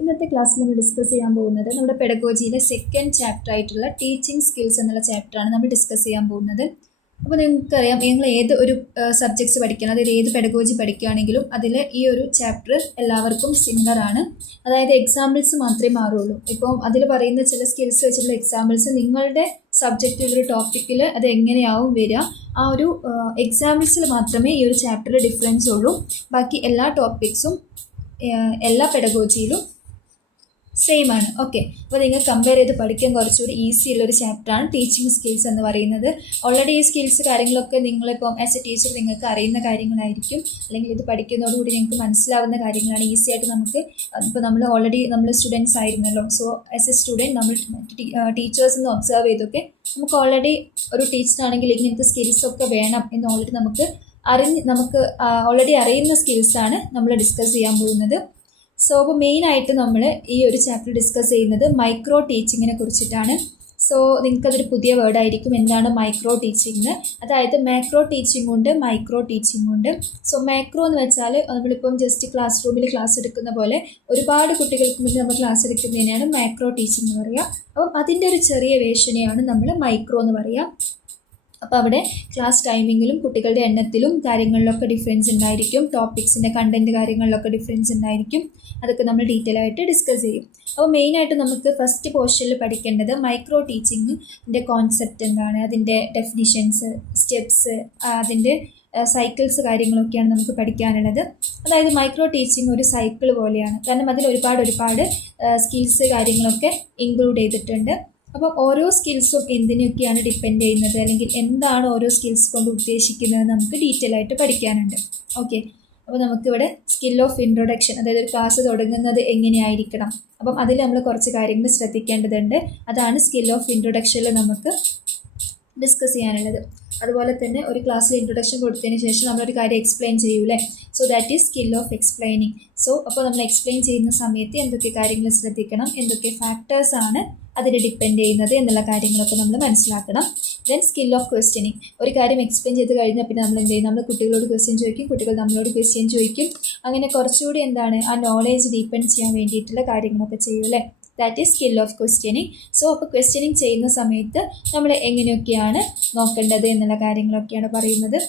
ഇന്നത്തെ ക്ലാസ്സിൽ നമ്മൾ ഡിസ്കസ് ചെയ്യാൻ പോകുന്നത് നമ്മുടെ പെഡഗോജിയിലെ സെക്കൻഡ് ചാപ്റ്റർ ആയിട്ടുള്ള ടീച്ചിങ് സ്കിൽസ് എന്നുള്ള ചാപ്റ്ററാണ് നമ്മൾ ഡിസ്കസ് ചെയ്യാൻ പോകുന്നത്. അപ്പോൾ നിങ്ങൾക്കറിയാം, നിങ്ങൾ ഏത് ഒരു സബ്ജക്ട്സ് പഠിക്കണം, അതായത് ഏത് പെഡഗോജി പഠിക്കുകയാണെങ്കിലും അതിൽ ഈ ഒരു ചാപ്റ്റർ എല്ലാവർക്കും സിമിലർ ആണ്. അതായത് എക്സാമ്പിൾസ് മാത്രമേ മാറുള്ളൂ. ഇപ്പം അതിൽ പറയുന്ന ചില സ്കിൽസ് വെച്ചിട്ടുള്ള എക്സാമ്പിൾസ് നിങ്ങളുടെ സബ്ജക്റ്റിലൊരു ടോപ്പിക്കിൽ അത് എങ്ങനെയാവും വരിക, ആ ഒരു എക്സാമ്പിൾസിൽ മാത്രമേ ഈ ഒരു ചാപ്റ്ററിൽ ഡിഫറൻസ് ഉള്ളൂ. ബാക്കി എല്ലാ ടോപ്പിക്സും എല്ലാ പെഡഗോജിയിലും സെയിം ആണ്. ഓക്കെ, അപ്പോൾ നിങ്ങൾ കമ്പയർ ചെയ്ത് പഠിക്കാൻ കുറച്ചുകൂടി ഈസി ഉള്ളൊരു ചാപ്റ്ററാണ് ടീച്ചിങ് സ്കിൽസ് എന്ന് പറയുന്നത്. ഓൾറെഡി ഈ സ്കിൽസ് കാര്യങ്ങളൊക്കെ നിങ്ങളിപ്പം ആസ് എ ടീച്ചർ നിങ്ങൾക്ക് അറിയുന്ന കാര്യങ്ങളായിരിക്കും, അല്ലെങ്കിൽ ഇത് പഠിക്കുന്നതോടുകൂടി നിങ്ങൾക്ക് മനസ്സിലാവുന്ന കാര്യങ്ങളാണ്. ഈസി ആയിട്ട് നമുക്ക് ഇപ്പോൾ നമ്മൾ ഓൾറെഡി നമ്മൾ സ്റ്റുഡൻസ് ആയിരുന്നല്ലോ, സോ ആസ് എ സ്റ്റുഡൻറ്റ് നമ്മൾ ടീച്ചേഴ്സ് എന്ന് ഒബ്സർവ് ചെയ്തൊക്കെ നമുക്ക് ഓൾറെഡി ഒരു ടീച്ചറാണെങ്കിൽ ഇങ്ങനത്തെ സ്കിൽസൊക്കെ വേണം എന്ന് ഓൾറെഡി നമുക്ക് ഓൾറെഡി അറിയുന്ന സ്കിൽസാണ് നമ്മൾ ഡിസ്കസ് ചെയ്യാൻ പോകുന്നത്. സോ അപ്പോൾ മെയിനായിട്ട് നമ്മൾ ഈ ഒരു ചാപ്റ്റർ ഡിസ്കസ് ചെയ്യുന്നത് മൈക്രോ ടീച്ചിങ്ങിനെ കുറിച്ചിട്ടാണ്. സോ നിങ്ങൾക്കതൊരു പുതിയ വേർഡായിരിക്കും, എന്താണ് മൈക്രോ ടീച്ചിങ്. അതായത് മാക്രോ ടീച്ചിങ് ഉണ്ട്, മൈക്രോ ടീച്ചിങ് ഉണ്ട്. സോ മാക്രോ എന്ന് വെച്ചാൽ നമ്മളിപ്പം ജസ്റ്റ് ക്ലാസ് റൂമിൽ ക്ലാസ് എടുക്കുന്ന പോലെ ഒരുപാട് കുട്ടികൾക്ക് മുന്നിൽ നമ്മൾ ക്ലാസ് എടുക്കുന്നതിനാണ് മാക്രോ ടീച്ചിങ് എന്ന് പറയുക. അപ്പം അതിൻ്റെ ഒരു ചെറിയ വേർഷനെയാണ് നമ്മൾ മൈക്രോ എന്ന് പറയുക. അപ്പോൾ അവിടെ ക്ലാസ് ടൈമിങ്ങിലും കുട്ടികളുടെ എണ്ണത്തിലും കാര്യങ്ങളിലൊക്കെ ഡിഫറൻസ് ഉണ്ടായിരിക്കും, ടോപ്പിക്സിൻ്റെ കണ്ടൻറ്റ് കാര്യങ്ങളിലൊക്കെ ഡിഫറൻസ് ഉണ്ടായിരിക്കും. അതൊക്കെ നമ്മൾ ഡീറ്റെയിൽ ആയിട്ട് ഡിസ്കസ് ചെയ്യും. അപ്പോൾ മെയിനായിട്ട് നമുക്ക് ഫസ്റ്റ് പോർഷനിൽ പഠിക്കേണ്ടത് മൈക്രോ ടീച്ചിങ്ങിൻ്റെ കോൺസെപ്റ്റ് എന്താണ്, അതിൻ്റെ ഡെഫിനിഷൻസ്, സ്റ്റെപ്സ്, അതിൻ്റെ സൈക്കിൾസ് കാര്യങ്ങളൊക്കെയാണ് നമുക്ക് പഠിക്കാനുള്ളത്. അതായത് മൈക്രോ ടീച്ചിങ് ഒരു സൈക്കിൾ പോലെയാണ്, കാരണം അതിൽ ഒരുപാട് സ്കിൽസ് കാര്യങ്ങളൊക്കെ ഇൻക്ലൂഡ് ചെയ്തിട്ടുണ്ട്. അപ്പോൾ ഓരോ സ്കിൽസും എന്തിനൊക്കെയാണ് ഡിപ്പെൻഡ് ചെയ്യുന്നത്, അല്ലെങ്കിൽ എന്താണ് ഓരോ സ്കിൽസ് കൊണ്ട് ഉദ്ദേശിക്കുന്നത് നമുക്ക് ഡീറ്റെയിൽ ആയിട്ട് പഠിക്കാനുണ്ട്. ഓക്കെ, അപ്പോൾ നമുക്കിവിടെ സ്കിൽ ഓഫ് ഇൻട്രൊഡക്ഷൻ, അതായത് ഒരു ക്ലാസ് തുടങ്ങുന്നത് എങ്ങനെയായിരിക്കണം, അപ്പം അതിൽ നമ്മൾ കുറച്ച് കാര്യങ്ങൾ ശ്രദ്ധിക്കേണ്ടതുണ്ട്. അതാണ് സ്കിൽ ഓഫ് ഇൻട്രൊഡക്ഷനിൽ നമുക്ക് ഡിസ്കസ് ചെയ്യാനുള്ളത്. അതുപോലെ തന്നെ ഒരു ക്ലാസ്സിൽ ഇൻട്രൊഡക്ഷൻ കൊടുത്തതിന് ശേഷം നമ്മളൊരു കാര്യം എക്സ്പ്ലെയിൻ ചെയ്യൂലേ, so that is skill of explaining. So അപ്പോൾ നമ്മൾ എക്സ്പ്ലെയിൻ ചെയ്യുന്ന സമയത്ത് എന്തൊക്കെ കാര്യങ്ങൾ ശ്രദ്ധിക്കണം, എന്തൊക്കെ ഫാക്ടേഴ്സാണ് അതിനെ ഡിപ്പെൻഡ് ചെയ്യുന്നത് എന്നുള്ള കാര്യങ്ങളൊക്കെ നമ്മൾ മനസ്സിലാക്കണം. ദെൻ സ്കിൽ ഓഫ് ക്വസ്റ്റ്യനിങ്, ഒരു കാര്യം എക്സ്പ്ലെയിൻ ചെയ്ത് കഴിഞ്ഞാൽ പിന്നെ നമ്മൾ എന്ത് ചെയ്യും, നമ്മൾ കുട്ടികളോട് ക്വസ്റ്റ്യൻ ചോദിക്കും, കുട്ടികൾ നമ്മളോട് ക്വസ്റ്റ്യൻ ചോദിക്കും. അങ്ങനെ കുറച്ചുകൂടി എന്താണ് ആ നോളേജ് ഡീപ്പൻ ചെയ്യാൻ വേണ്ടിയിട്ടുള്ള കാര്യങ്ങളൊക്കെ ചെയ്യും അല്ലേ, that is skill of questioning. So അപ്പോൾ ക്വസ്റ്റ്യനിങ് ചെയ്യുന്ന സമയത്ത് നമ്മൾ എങ്ങനെയൊക്കെയാണ് നോക്കേണ്ടത് എന്നുള്ള കാര്യങ്ങളൊക്കെയാണ് പറയുന്നത്.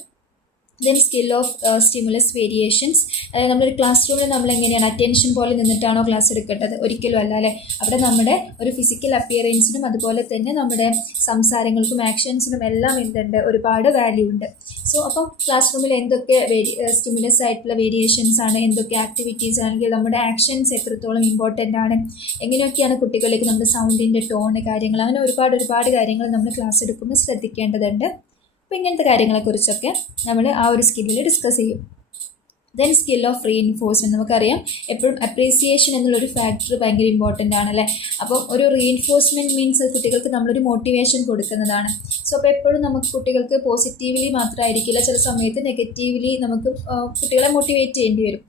Then skill of stimulus variations, അതായത് നമ്മളൊരു ക്ലാസ് റൂമിൽ നമ്മൾ എങ്ങനെയാണ് അറ്റൻഷൻ പോലെ നിന്നിട്ടാണോ ക്ലാസ് എടുക്കേണ്ടത്, ഒരിക്കലും അല്ല അല്ലേ. അവിടെ നമ്മുടെ ഒരു ഫിസിക്കൽ അപ്പിയറൻസിനും അതുപോലെ തന്നെ നമ്മുടെ സംസാരങ്ങൾക്കും ആക്ഷൻസിനും എല്ലാം എന്തുണ്ട്, ഒരുപാട് വാല്യൂ ഉണ്ട്. സോ അപ്പം ക്ലാസ് റൂമിൽ എന്തൊക്കെ സ്റ്റിമുലസ് ആയിട്ടുള്ള വേരിയേഷൻസ് ആണ്, എന്തൊക്കെ ആക്ടിവിറ്റീസ് ആണെങ്കിൽ നമ്മുടെ ആക്ഷൻസ് എത്രത്തോളം ഇമ്പോർട്ടൻ്റ് ആണ്, എങ്ങനെയൊക്കെയാണ് കുട്ടികളിലേക്ക് നമ്മുടെ സൗണ്ടിൻ്റെ ടോണ് കാര്യങ്ങൾ, അങ്ങനെ ഒരുപാട് കാര്യങ്ങൾ നമ്മൾ ക്ലാസ് എടുക്കുമ്പോൾ ശ്രദ്ധിക്കേണ്ടതുണ്ട്. അപ്പോൾ ഇങ്ങനത്തെ കാര്യങ്ങളെക്കുറിച്ചൊക്കെ നമ്മൾ ആ ഒരു സ്കില്ലിൽ ഡിസ്കസ് ചെയ്യും. ദെൻ സ്കിൽ ഓഫ് റീഇൻഫോഴ്സ്മെൻറ്റ്, നമുക്കറിയാം എപ്പോഴും അപ്രീസിയേഷൻ എന്നുള്ളൊരു ഫാക്ടർ ഭയങ്കര ഇമ്പോർട്ടൻ്റ് ആണല്ലേ. അപ്പോൾ ഒരു റീഇൻഫോഴ്സ്മെൻറ്റ് മീൻസ് കുട്ടികൾക്ക് നമ്മളൊരു മോട്ടിവേഷൻ കൊടുക്കുന്നതാണ്. സോ അപ്പോൾ എപ്പോഴും നമുക്ക് കുട്ടികൾക്ക് പോസിറ്റീവ്ലി മാത്രമായിരിക്കില്ല, ചില സമയത്ത് നെഗറ്റീവ്ലി നമുക്ക് കുട്ടികളെ മോട്ടിവേറ്റ് ചെയ്യേണ്ടി വരും.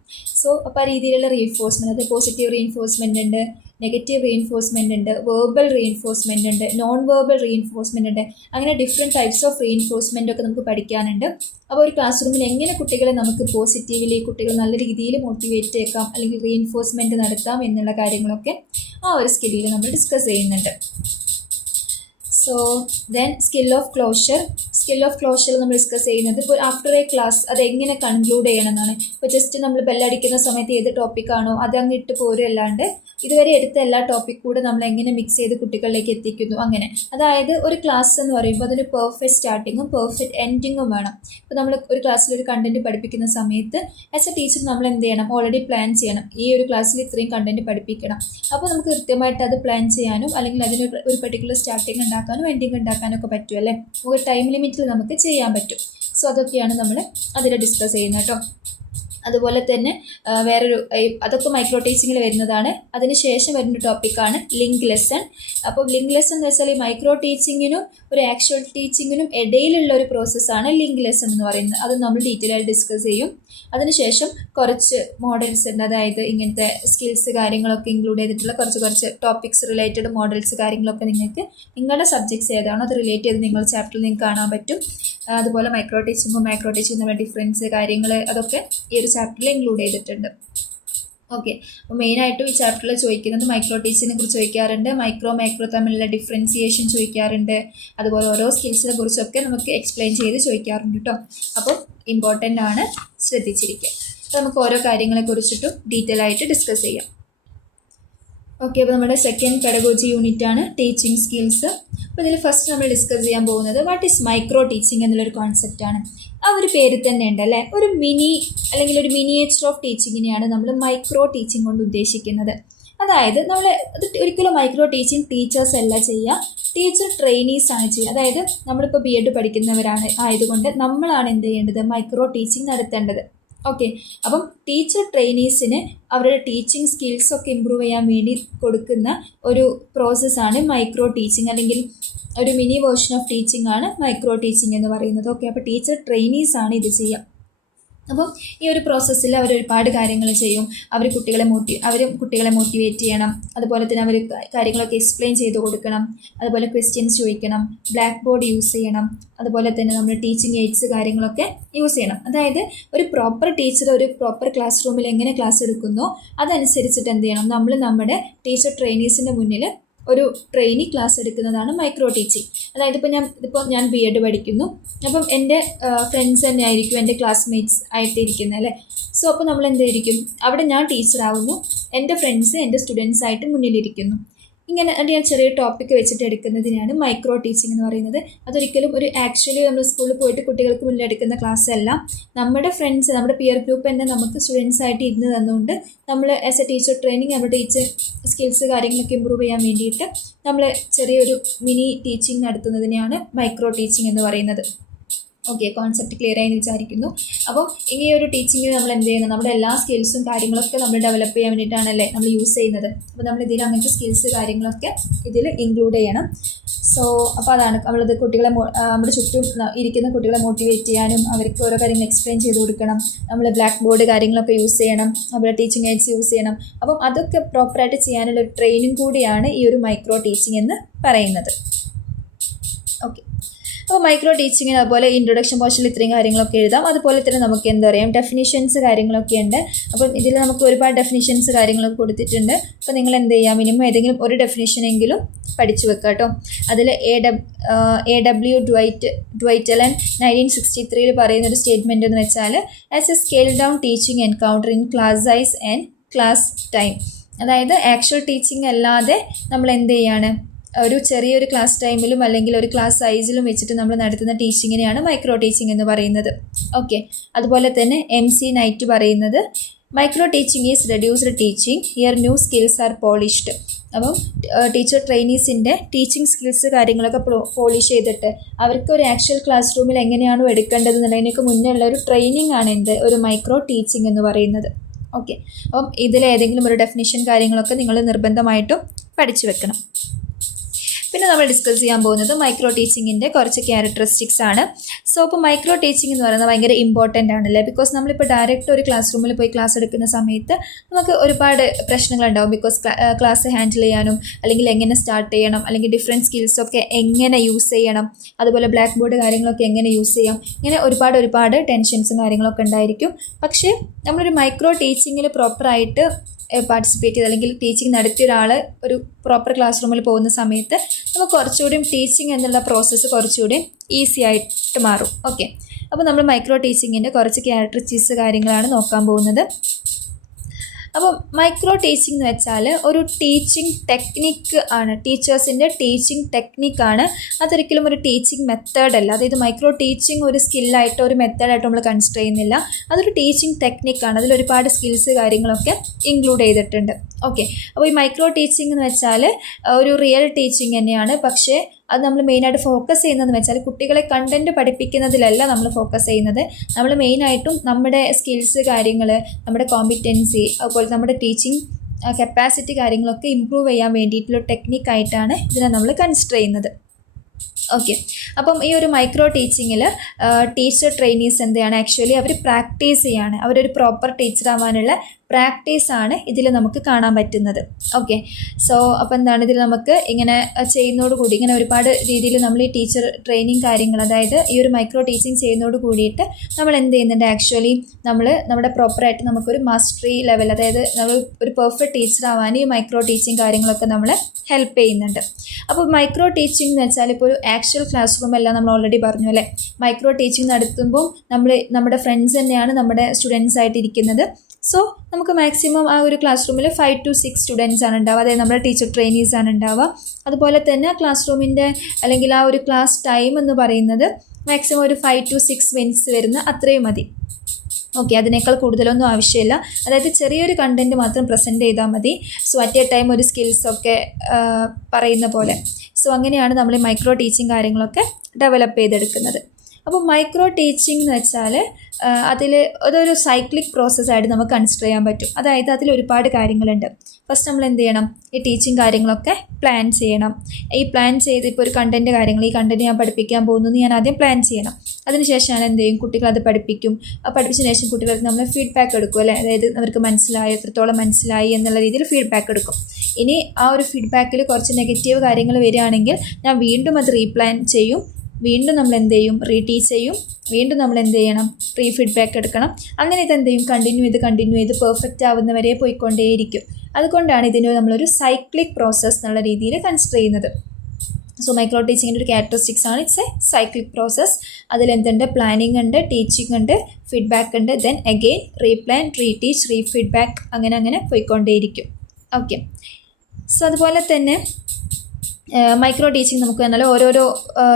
സോ അപ്പോൾ ആ രീതിയിലുള്ള റീഇൻഫോഴ്സ്മെൻറ്റ്, അത് പോസിറ്റീവ് റീഇൻഫോഴ്സ്മെൻറ്റ് ഉണ്ട്, നെഗറ്റീവ് റീഇൻഫോഴ്സ്മെൻറ്റ് ഉണ്ട്, വേർബൽ റീഇൻഫോഴ്സ്മെൻറ്റ് ഉണ്ട്, നോൺ വേർബൽ റീഇൻഫോഴ്സ്മെൻറ്റ് ഉണ്ട്. അങ്ങനെ ഡിഫറെൻറ്റ് ടൈപ്സ് ഓഫ് റീഇൻഫോഴ്സ്മെൻ്റ് ഒക്കെ നമുക്ക് പഠിക്കാനുണ്ട്. അപ്പോൾ ഒരു ക്ലാസ് റൂമിൽ എങ്ങനെ കുട്ടികളെ നമുക്ക് പോസിറ്റീവ്ലി, കുട്ടികൾ നല്ല രീതിയിൽ മോട്ടിവേറ്റ് ചെയ്യാം അല്ലെങ്കിൽ റീഇൻഫോഴ്സ്മെൻറ്റ് നടത്താം എന്നുള്ള കാര്യങ്ങളൊക്കെ ആ ഒരു സ്കില്ലിൽ നമ്മൾ ഡിസ്കസ് ചെയ്യുന്നുണ്ട്. So then skill of closure നമ്മൾ ഡിസ്കസ് ചെയ്യുന്നത് ഇപ്പോൾ ആഫ്റ്റർ എ ക്ലാസ് അത് എങ്ങനെ കൺക്ലൂഡ് ചെയ്യണം എന്നാണ്. ഇപ്പോൾ ജസ്റ്റ് നമ്മൾ ബെല്ലടിക്കുന്ന സമയത്ത് ഏത് ടോപ്പിക്കാണോ അത് അങ്ങ് ഇട്ട് പോരല്ലാണ്ട് ഇതുവരെ എടുത്ത എല്ലാ ടോപ്പിക് കൂടെ നമ്മൾ എങ്ങനെ മിക്സ് ചെയ്ത് കുട്ടികളിലേക്ക് എത്തിക്കുന്നു, അങ്ങനെ. അതായത് ഒരു ക്ലാസ് എന്ന് പറയുമ്പോൾ അതിന് പെർഫെക്റ്റ് സ്റ്റാർട്ടിങ്ങും പെർഫെക്റ്റ് എൻഡിങ്ങും വേണം. ഇപ്പോൾ നമ്മൾ ഒരു ക്ലാസ്സിൽ ഒരു കണ്ടന്റ് പഠിപ്പിക്കുന്ന സമയത്ത് ആസ് എ ടീച്ചർ നമ്മൾ എന്ത് ചെയ്യണം, ഓൾറെഡി പ്ലാൻ ചെയ്യണം, ഈ ഒരു ക്ലാസ്സിൽ ഇത്രയും കണ്ടന്റ് പഠിപ്പിക്കണം. അപ്പോൾ നമുക്ക് കൃത്യമായിട്ട് അത് പ്ലാൻ ചെയ്യാനും അല്ലെങ്കിൽ അതിന് ഒരു പെർട്ടിക്കുലർ സ്റ്റാർട്ടിങ് ഉണ്ടാക്കാനും എൻഡിങ് ഉണ്ടാക്കാനും ഒക്കെ പറ്റും അല്ലേ. ഒരു ടൈം ലിമിറ്റിൽ നമുക്ക് ചെയ്യാൻ പറ്റും. സോ അതൊക്കെയാണ് നമ്മൾ അതിൽ ഡിസ്കസ് ചെയ്യുന്നത് കേട്ടോ. അതുപോലെ തന്നെ വേറൊരു, അതൊക്കെ മൈക്രോ ടീച്ചിങ്ങിൽ വരുന്നതാണ്. അതിനുശേഷം വരുന്ന ടോപ്പിക്കാണ് ലിങ്ക് ലെസൺ. അപ്പോൾ ലിങ്ക് ലെസൺ എന്ന് വെച്ചാൽ ഈ മൈക്രോ ടീച്ചിങ്ങിനും ഒരു ആക്ച്വൽ ടീച്ചിങ്ങിനും ഇടയിലുള്ള ഒരു പ്രോസസ്സാണ് ലിങ്ക് ലെസൺ എന്ന് പറയുന്നത്. അത് നമ്മൾ ഡീറ്റെയിൽ ആയിട്ട് ഡിസ്കസ് ചെയ്യും. അതിനുശേഷം കുറച്ച് മോഡൽസ് ഉണ്ട്, അതായത് ഇങ്ങനത്തെ സ്കിൽസ് കാര്യങ്ങളൊക്കെ ഇൻക്ലൂഡ് ചെയ്തിട്ടുള്ള കുറച്ച് ടോപ്പിക്സ് റിലേറ്റഡ് മോഡൽസ് കാര്യങ്ങളൊക്കെ നിങ്ങൾക്ക് നിങ്ങളുടെ സബ്ജക്ട്സ് ഏതാണോ അത് റിലേറ്റ് ചെയ്ത് നിങ്ങളുടെ ചാപ്റ്ററിൽ നിങ്ങൾക്ക് കാണാൻ പറ്റും. അതുപോലെ മൈക്രോ ടീച്ചിങ്ങും മാക്രോ ടീച്ചിങ്ങും തമ്മിൽ ഡിഫറൻസ് കാര്യങ്ങൾ അതൊക്കെ ഈ ഒരു ചാപ്റ്ററിൽ ഇൻക്ലൂഡ് ചെയ്തിട്ടുണ്ട്. ഓക്കെ, അപ്പോൾ മെയിനായിട്ടും ഈ ചാപ്റ്ററിൽ ചോദിക്കുന്നത് മൈക്രോ ടീച്ചിങ്ങിനെ കുറിച്ച് ചോദിക്കാറുണ്ട്, മൈക്രോ തമ്മിലുള്ള ഡിഫറൻസിയേഷൻ ചോദിക്കാറുണ്ട്, അതുപോലെ ഓരോ സ്കിൽസിനെ കുറിച്ചൊക്കെ നമുക്ക് എക്സ്പ്ലെയിൻ ചെയ്ത് ചോദിക്കാറുണ്ട് കേട്ടോ. അപ്പോൾ ഇമ്പോർട്ടൻ്റ് ആണ്, ശ്രദ്ധിച്ചിരിക്കുക. അപ്പോൾ നമുക്ക് ഓരോ കാര്യങ്ങളെ കുറിച്ചിട്ടും ഡീറ്റെയിൽ ആയിട്ട് ഡിസ്കസ് ചെയ്യാം. ഓക്കെ, അപ്പോൾ നമ്മുടെ സെക്കൻഡ് പെഡഗോജി യൂണിറ്റ് ആണ് ടീച്ചിങ് സ്കിൽസ്. അപ്പോൾ ഇതിൽ ഫസ്റ്റ് നമ്മൾ ഡിസ്കസ് ചെയ്യാൻ പോകുന്നത് വാട്ട് ഈസ് മൈക്രോ ടീച്ചിങ് എന്നുള്ളൊരു കോൺസെപ്റ്റാണ്. ആ ഒരു പേര് തന്നെ ഉണ്ട് അല്ലേ, ഒരു മിനി അല്ലെങ്കിൽ ഒരു മിനിയേച്ചർ ഓഫ് ടീച്ചിങ്ങിനെയാണ് നമ്മൾ മൈക്രോ ടീച്ചിങ് കൊണ്ട് ഉദ്ദേശിക്കുന്നത്. അതായത് നമ്മൾ അത് ഒരിക്കലും മൈക്രോ ടീച്ചിങ് ടീച്ചേഴ്സ് അല്ല ചെയ്യുക, ടീച്ചർ ട്രെയിനീസ് ആണ് ചെയ്യുക. അതായത് നമ്മളിപ്പോൾ BEd പഠിക്കുന്നവരാണ് ആയതുകൊണ്ട് നമ്മളാണ് എന്ത് ചെയ്യേണ്ടത്, മൈക്രോ ടീച്ചിങ് നടത്തേണ്ടത്. ഓക്കെ, അപ്പം ടീച്ചർ ട്രെയിനീസിന് അവരുടെ ടീച്ചിങ് സ്കിൽസൊക്കെ ഇമ്പ്രൂവ് ചെയ്യാൻ വേണ്ടി കൊടുക്കുന്ന ഒരു പ്രോസസ്സാണ് മൈക്രോ ടീച്ചിങ്, അല്ലെങ്കിൽ ഒരു മിനി വേർഷൻ ഓഫ് ടീച്ചിങ് ആണ് മൈക്രോ ടീച്ചിങ് എന്ന് പറയുന്നത്. ഓക്കെ, അപ്പോൾ ടീച്ചർ ട്രെയിനീസാണ് ഇത് ചെയ്യുക. അപ്പം ഈ ഒരു പ്രോസസ്സിൽ അവർ ഒരുപാട് കാര്യങ്ങൾ ചെയ്യും. അവർ കുട്ടികളെ മോട്ടിവേറ്റ് ചെയ്യണം, അതുപോലെ തന്നെ അവർ കാര്യങ്ങളൊക്കെ എക്സ്പ്ലെയിൻ ചെയ്ത് കൊടുക്കണം, അതുപോലെ ക്വസ്റ്റ്യൻസ് ചോദിക്കണം, ബ്ലാക്ക് ബോർഡ് യൂസ് ചെയ്യണം, അതുപോലെ തന്നെ നമ്മൾ ടീച്ചിങ് എയ്ഡ്സ് കാര്യങ്ങളൊക്കെ യൂസ് ചെയ്യണം. അതായത് ഒരു പ്രോപ്പർ ടീച്ചർ ഒരു പ്രോപ്പർ ക്ലാസ് റൂമിൽ എങ്ങനെ ക്ലാസ് എടുക്കുന്നോ അതനുസരിച്ചിട്ട് എന്ത് ചെയ്യണം, നമ്മൾ നമ്മുടെ ടീച്ചർ ട്രെയിനീസിൻ്റെ മുന്നിൽ ഒരു ട്രെയിനി ക്ലാസ് എടുക്കുന്നതാണ് മൈക്രോ ടീച്ചിങ്. അതായത് ഇപ്പോൾ ഞാൻ BEd പഠിക്കുന്നു, അപ്പം എൻ്റെ ഫ്രണ്ട്സ് തന്നെ ആയിരിക്കും എൻ്റെ ക്ലാസ്മേറ്റ്സ് ആയിട്ടിരിക്കുന്നത് അല്ലേ. സോ അപ്പോൾ നമ്മൾ എന്തായിരിക്കും, അവിടെ ഞാൻ ടീച്ചറാവുന്നു, എൻ്റെ ഫ്രണ്ട്സ് എൻ്റെ സ്റ്റുഡൻസ് ആയിട്ട് മുന്നിലിരിക്കുന്നു. ഇങ്ങനെ ഞാൻ ചെറിയ ടോപ്പിക്ക് വെച്ചിട്ട് എടുക്കുന്നതിനാണ് മൈക്രോ ടീച്ചിങ് എന്ന് പറയുന്നത്. അതൊരിക്കലും ഒരു ആക്ച്വലി നമ്മൾ സ്കൂളിൽ പോയിട്ട് കുട്ടികൾക്ക് മുന്നിൽ എടുക്കുന്ന ക്ലാസ് അല്ല. നമ്മുടെ ഫ്രണ്ട്സ്, നമ്മുടെ പിയർ ഗ്രൂപ്പ് തന്നെ നമുക്ക് സ്റ്റുഡൻസ് ആയിട്ട് ഇരുന്ന് തന്നുകൊണ്ട് നമ്മൾ ആസ് എ ടീച്ചർ ട്രെയിനിങ് നമ്മുടെ ടീച്ചർ സ്കിൽസ് കാര്യങ്ങളൊക്കെ ഇമ്പ്രൂവ് ചെയ്യാൻ വേണ്ടിയിട്ട് നമ്മൾ ചെറിയൊരു മിനി ടീച്ചിങ് നടത്തുന്നതിനെയാണ് മൈക്രോ ടീച്ചിങ് എന്ന് പറയുന്നത്. ഓക്കെ, കോൺസെപ്റ്റ് ക്ലിയർ ആയി എന്ന് വിചാരിക്കുന്നു. അപ്പം ഈ ഒരു ടീച്ചിങ്ങിൽ നമ്മൾ എന്ത് ചെയ്യുന്നത്, നമ്മുടെ എല്ലാ സ്കിൽസും കാര്യങ്ങളൊക്കെ നമ്മൾ ഡെവലപ്പ് ചെയ്യാൻ വേണ്ടിയിട്ടാണല്ലേ നമ്മൾ യൂസ് ചെയ്യുന്നത്. അപ്പോൾ നമ്മൾ ഇതിൽ അങ്ങനത്തെ സ്കിൽസ് കാര്യങ്ങളൊക്കെ ഇതിൽ ഇൻക്ലൂഡ് ചെയ്യണം. സോ അപ്പോൾ അതാണ് നമ്മളത് കുട്ടികളെ നമ്മുടെ ചുറ്റും ഇരിക്കുന്ന കുട്ടികളെ മോട്ടിവേറ്റ് ചെയ്യാനും അവർക്ക് ഓരോ കാര്യങ്ങൾ എക്സ്പ്ലെയിൻ ചെയ്ത് കൊടുക്കണം. നമ്മൾ ബ്ലാക്ക് ബോർഡ് കാര്യങ്ങളൊക്കെ യൂസ് ചെയ്യണം, നമ്മുടെ ടീച്ചിങ് എയ്ഡ്സ് യൂസ് ചെയ്യണം. അപ്പം അതൊക്കെ പ്രോപ്പറായിട്ട് ചെയ്യാനുള്ള ഒരു ട്രെയിനിങ് കൂടിയാണ് ഈ ഒരു മൈക്രോ ടീച്ചിങ് എന്ന് പറയുന്നത്. ഓക്കെ, അപ്പോൾ മൈക്രോ ടീച്ചിങ്ങിന് അതുപോലെ ഇൻട്രൊഡക്ഷൻ പോർഷനിൽ ഇത്രയും കാര്യങ്ങളൊക്കെ എഴുതാം. അതുപോലെ തന്നെ നമുക്ക് എന്താ പറയുക, ഡെഫിനിഷൻസ് കാര്യങ്ങളൊക്കെ ഉണ്ട്. അപ്പം ഇതിൽ നമുക്ക് ഒരുപാട് ഡെഫിനിഷൻസ് കാര്യങ്ങളൊക്കെ കൊടുത്തിട്ടുണ്ട്. അപ്പോൾ നിങ്ങൾ എന്ത് ചെയ്യുക, മിനിമം ഏതെങ്കിലും ഒരു ഡെഫിനിഷനെങ്കിലും പഠിച്ചു വെക്കുക കേട്ടോ. അതിൽ A.W. ഡ്വൈറ്റലൻ 1963 പറയുന്നൊരു സ്റ്റേറ്റ്മെൻറ്റ് എന്ന് വെച്ചാൽ as A scale down teaching encounter in class size and class time. അതായത് ആക്ച്വൽ ടീച്ചിങ് അല്ലാതെ നമ്മൾ എന്ത് ചെയ്യാണ്, ഒരു ചെറിയൊരു ക്ലാസ് ടൈമിലും അല്ലെങ്കിൽ ഒരു ക്ലാസ് സൈസിലും വെച്ചിട്ട് നമ്മൾ നടത്തുന്ന ടീച്ചിങ്ങിനെയാണ് മൈക്രോ ടീച്ചിങ് എന്ന് പറയുന്നത്. ഓക്കെ, അതുപോലെ തന്നെ MC നൈറ്റ് പറയുന്നത് micro teaching is reduced teaching, here new skills are polished. അപ്പം ടീച്ചർ ട്രെയിനീസിൻ്റെ ടീച്ചിങ് സ്കിൽസ് കാര്യങ്ങളൊക്കെ പോളിഷ് ചെയ്തിട്ട് അവർക്ക് ഒരു ആക്ച്വൽ ക്ലാസ് റൂമിൽ എങ്ങനെയാണോ എടുക്കേണ്ടത് എന്നുള്ളതിനൊക്കെ മുന്നേ ഉള്ള ഒരു ട്രെയിനിങ് ആണ് ഒരു മൈക്രോ ടീച്ചിങ് എന്ന് പറയുന്നത്. ഓക്കെ, അപ്പം ഇതിലേതെങ്കിലും ഒരു ഡെഫിനിഷൻ കാര്യങ്ങളൊക്കെ നിങ്ങൾ നിർബന്ധമായിട്ടും പഠിച്ചു വെക്കണം. പിന്നെ നമ്മൾ ഡിസ്കസ് ചെയ്യാൻ പോകുന്നത് മൈക്രോ ടീച്ചിങ്ങിൻ്റെ കുറച്ച് ക്യാരക്ടറിസ്റ്റിക്സ് ആണ്. സോ അപ്പോൾ മൈക്രോ ടീച്ചിങ് എന്ന് പറയുന്നത് ഭയങ്കര ഇമ്പോർട്ടൻ്റ് ആണല്ലേ, ബിക്കോസ് നമ്മളിപ്പോൾ ഡയറക്റ്റ് ഒരു ക്ലാസ് റൂമിൽ പോയി ക്ലാസ് എടുക്കുന്ന സമയത്ത് നമുക്ക് ഒരുപാട് പ്രശ്നങ്ങളുണ്ടാവും. ബിക്കോസ് ക്ലാസ് ഹാൻഡിൽ ചെയ്യാനും അല്ലെങ്കിൽ എങ്ങനെ സ്റ്റാർട്ട് ചെയ്യണം, അല്ലെങ്കിൽ ഡിഫറെൻറ്റ് സ്കിൽസൊക്കെ എങ്ങനെ യൂസ് ചെയ്യണം, അതുപോലെ ബ്ലാക്ക് ബോർഡ് കാര്യങ്ങളൊക്കെ എങ്ങനെ യൂസ് ചെയ്യാം, ഇങ്ങനെ ഒരുപാട് ടെൻഷൻസും കാര്യങ്ങളൊക്കെ ഉണ്ടായിരിക്കും. പക്ഷേ നമ്മളൊരു മൈക്രോ ടീച്ചിങ്ങിൽ പ്രോപ്പറായിട്ട് പാർട്ടിസിപ്പേറ്റ് ചെയ്ത് അല്ലെങ്കിൽ ടീച്ചിങ് നടത്തിയ ഒരാൾ ഒരു പ്രോപ്പർ ക്ലാസ് റൂമിൽ പോകുന്ന സമയത്ത് നമുക്ക് കുറച്ചുകൂടി ടീച്ചിങ് എന്നുള്ള പ്രോസസ്സ് കുറച്ചുകൂടി ഈസി ആയിട്ട് മാറും. ഓക്കെ, അപ്പോൾ നമ്മൾ മൈക്രോ ടീച്ചിങ്ങിൻ്റെ കുറച്ച് ക്യാരക്ടറിസ്റ്റിക്സ് കാര്യങ്ങളാണ് നോക്കാൻ പോകുന്നത്. അപ്പോൾ മൈക്രോ ടീച്ചിങ് എന്ന് വെച്ചാൽ ഒരു ടീച്ചിങ് ടെക്നിക്ക് ആണ്, ടീച്ചേഴ്സിൻ്റെ ടീച്ചിങ് ടെക്നിക്കാണ്. അതൊരിക്കലും ഒരു ടീച്ചിങ് മെത്തേഡല്ല. അതായത് മൈക്രോ ടീച്ചിങ് ഒരു സ്കില്ലായിട്ടോ ഒരു മെത്തേഡായിട്ടോ നമ്മൾ കൺസിഡർ ചെയ്യുന്നില്ല. അതൊരു ടീച്ചിങ് ടെക്നിക്കാണ്. അതിൽ ഒരുപാട് സ്കിൽസ് കാര്യങ്ങളൊക്കെ ഇൻക്ലൂഡ് ചെയ്തിട്ടുണ്ട്. ഓക്കെ, അപ്പോൾ ഈ മൈക്രോ ടീച്ചിങ് എന്ന് വെച്ചാൽ ഒരു റിയൽ ടീച്ചിങ് തന്നെയാണ്. പക്ഷേ അത് നമ്മൾ മെയിനായിട്ട് ഫോക്കസ് ചെയ്യുന്നതെന്ന് വെച്ചാൽ കുട്ടികളെ കണ്ടൻറ്റ് പഠിപ്പിക്കുന്നതിലല്ല നമ്മൾ ഫോക്കസ് ചെയ്യുന്നത്. നമ്മൾ മെയിനായിട്ടും നമ്മുടെ സ്കിൽസ് കാര്യങ്ങൾ, നമ്മുടെ കോമ്പിറ്റൻസി, അതുപോലെ നമ്മുടെ ടീച്ചിങ് കപ്പാസിറ്റി കാര്യങ്ങളൊക്കെ ഇമ്പ്രൂവ് ചെയ്യാൻ വേണ്ടിയിട്ടുള്ള ടെക്നിക്കായിട്ടാണ് ഇതിനെ നമ്മൾ കൺസിഡർ ചെയ്യുന്നത്. ഓക്കെ, അപ്പം ഈ ഒരു മൈക്രോ ടീച്ചിങ്ങിൽ ടീച്ചർ ട്രെയിനീസ് എന്താണ് ആക്ച്വലി അവർ പ്രാക്ടീസ് ചെയ്യാണ്. അവരൊരു പ്രോപ്പർ ടീച്ചർ ആവാനുള്ള പ്രാക്ടീസാണ് ഇതിൽ നമുക്ക് കാണാൻ പറ്റുന്നത്. ഓക്കെ, സോ അപ്പോൾ എന്താണ് ഇതിൽ നമുക്ക് ഇങ്ങനെ ചെയ്യുന്നതോടുകൂടി ഇങ്ങനെ ഒരുപാട് രീതിയിൽ നമ്മൾ ഈ ടീച്ചർ ട്രെയിനിങ് കാര്യങ്ങൾ, അതായത് ഈ ഒരു മൈക്രോ ടീച്ചിങ് ചെയ്യുന്നതോട് കൂടിയിട്ട് നമ്മൾ എന്ത് ചെയ്യുന്നുണ്ട്, ആക്ച്വലി നമ്മൾ നമ്മുടെ പ്രോപ്പറായിട്ട് നമുക്കൊരു മാസ്റ്ററി ലെവൽ, അതായത് നമ്മൾ ഒരു പെർഫെക്റ്റ് ടീച്ചർ ആവാൻ ഈ മൈക്രോ ടീച്ചിങ് കാര്യങ്ങളൊക്കെ നമ്മളെ ഹെൽപ്പ് ചെയ്യുന്നുണ്ട്. അപ്പോൾ മൈക്രോ ടീച്ചിങ് എന്ന് വെച്ചാൽ ഇപ്പോൾ ഒരു ആക്ച്വൽ ക്ലാസ് റൂം എല്ലാം നമ്മൾ ഓൾറെഡി പറഞ്ഞു അല്ലേ. മൈക്രോ ടീച്ചിങ് നടത്തുമ്പോൾ നമ്മുടെ ഫ്രണ്ട്സ് തന്നെയാണ് നമ്മുടെ സ്റ്റുഡൻസ് ആയിട്ട് ഇരിക്കുന്നത്. സോ നമുക്ക് മാക്സിമം ആ ഒരു ക്ലാസ് റൂമിൽ 5 to 6 സ്റ്റുഡൻസ് ആണ് ഉണ്ടാവുക, അതായത് നമ്മുടെ ടീച്ചർ ട്രെയിനീസ് ആണ് ഉണ്ടാവുക. അതുപോലെ തന്നെ ക്ലാസ് റൂമിൻ്റെ അല്ലെങ്കിൽ ആ ഒരു ക്ലാസ് ടൈം എന്ന് പറയുന്നത് മാക്സിമം ഒരു 5 to 6 മിനിറ്റ്സ് വരുന്ന അത്രയും മതി. ഓക്കെ, അതിനേക്കാൾ കൂടുതലൊന്നും ആവശ്യമില്ല. അതായത് ചെറിയൊരു കണ്ടൻറ്റ് മാത്രം പ്രസൻറ്റ് ചെയ്താൽ മതി. സോ അറ്റ് എ ടൈം ഒരു സ്കിൽസൊക്കെ പറയുന്ന പോലെ. സോ അങ്ങനെയാണ് നമ്മൾ ഈ മൈക്രോ ടീച്ചിങ് കാര്യങ്ങളൊക്കെ ഡെവലപ്പ് ചെയ്തെടുക്കുന്നത്. അപ്പോൾ മൈക്രോ ടീച്ചിങ് എന്ന് വെച്ചാൽ അതൊരു സൈക്ലിക് പ്രോസസ്സായിട്ട് നമുക്ക് കൺസിഡർ ചെയ്യാൻ പറ്റും. അതായത് അതിൽ ഒരുപാട് കാര്യങ്ങളുണ്ട്. ഫസ്റ്റ് നമ്മൾ എന്ത് ചെയ്യണം, ഈ ടീച്ചിങ് കാര്യങ്ങളൊക്കെ പ്ലാൻ ചെയ്യണം. ഈ പ്ലാൻ ചെയ്ത് ഇപ്പോൾ ഒരു കണ്ടൻറ്റ് കാര്യങ്ങൾ, ഈ കണ്ടൻറ്റ് ഞാൻ പഠിപ്പിക്കാൻ പോകുന്നു ഞാൻ ആദ്യം പ്ലാൻ ചെയ്യണം. അതിനുശേഷം ഞാൻ എന്ത് ചെയ്യും, കുട്ടികളത് പഠിപ്പിക്കും. പഠിപ്പിച്ചതിന് ശേഷം കുട്ടികൾക്ക് നമ്മൾ ഫീഡ്ബാക്ക് എടുക്കും അല്ലേ, അതായത് അവർക്ക് മനസ്സിലായി, എത്രത്തോളം മനസ്സിലായി എന്നുള്ള രീതിയിൽ ഫീഡ്ബാക്ക് എടുക്കും. ഇനി ആ ഒരു ഫീഡ്ബാക്കിൽ കുറച്ച് നെഗറ്റീവ് കാര്യങ്ങൾ വരികയാണെങ്കിൽ ഞാൻ വീണ്ടും അത് റീപ്ലാൻ ചെയ്യും. വീണ്ടും നമ്മൾ എന്ത് ചെയ്യും, റീടീച്ച് ചെയ്യും. വീണ്ടും നമ്മൾ എന്ത് ചെയ്യണം, ഫീഡ്ബാക്ക് എടുക്കണം. അങ്ങനെ ഇതെന്ത് ചെയ്യും, കണ്ടിന്യൂ ചെയ്ത് പെർഫെക്റ്റ് ആവുന്നവരെ പോയിക്കൊണ്ടേയിരിക്കും. അതുകൊണ്ടാണ് ഇതിന് നമ്മളൊരു സൈക്ലിക് പ്രോസസ്സ് എന്നുള്ള രീതിയിൽ കൺസിഡർ ചെയ്യുന്നത്. സോ മൈക്രോ ടീച്ചിങ്ങിൻ്റെ ഒരു ക്യാരക്ടറിസ്റ്റിക്സ് ആണ് ഇറ്റ്സ് എ സൈക്ലിക് പ്രോസസ്സ്. അതിലെന്തുണ്ട്, പ്ലാനിങ് ഉണ്ട്, ടീച്ചിങ് ഉണ്ട്, ഫീഡ്ബാക്ക് ഉണ്ട്, then again replan, reteach, refeedback, അങ്ങനെ പോയിക്കൊണ്ടേയിരിക്കും. ഓക്കെ, സോ അതുപോലെ തന്നെ മൈക്രോ ടീച്ചിങ് നമുക്ക് എന്നാൽ ഓരോരോ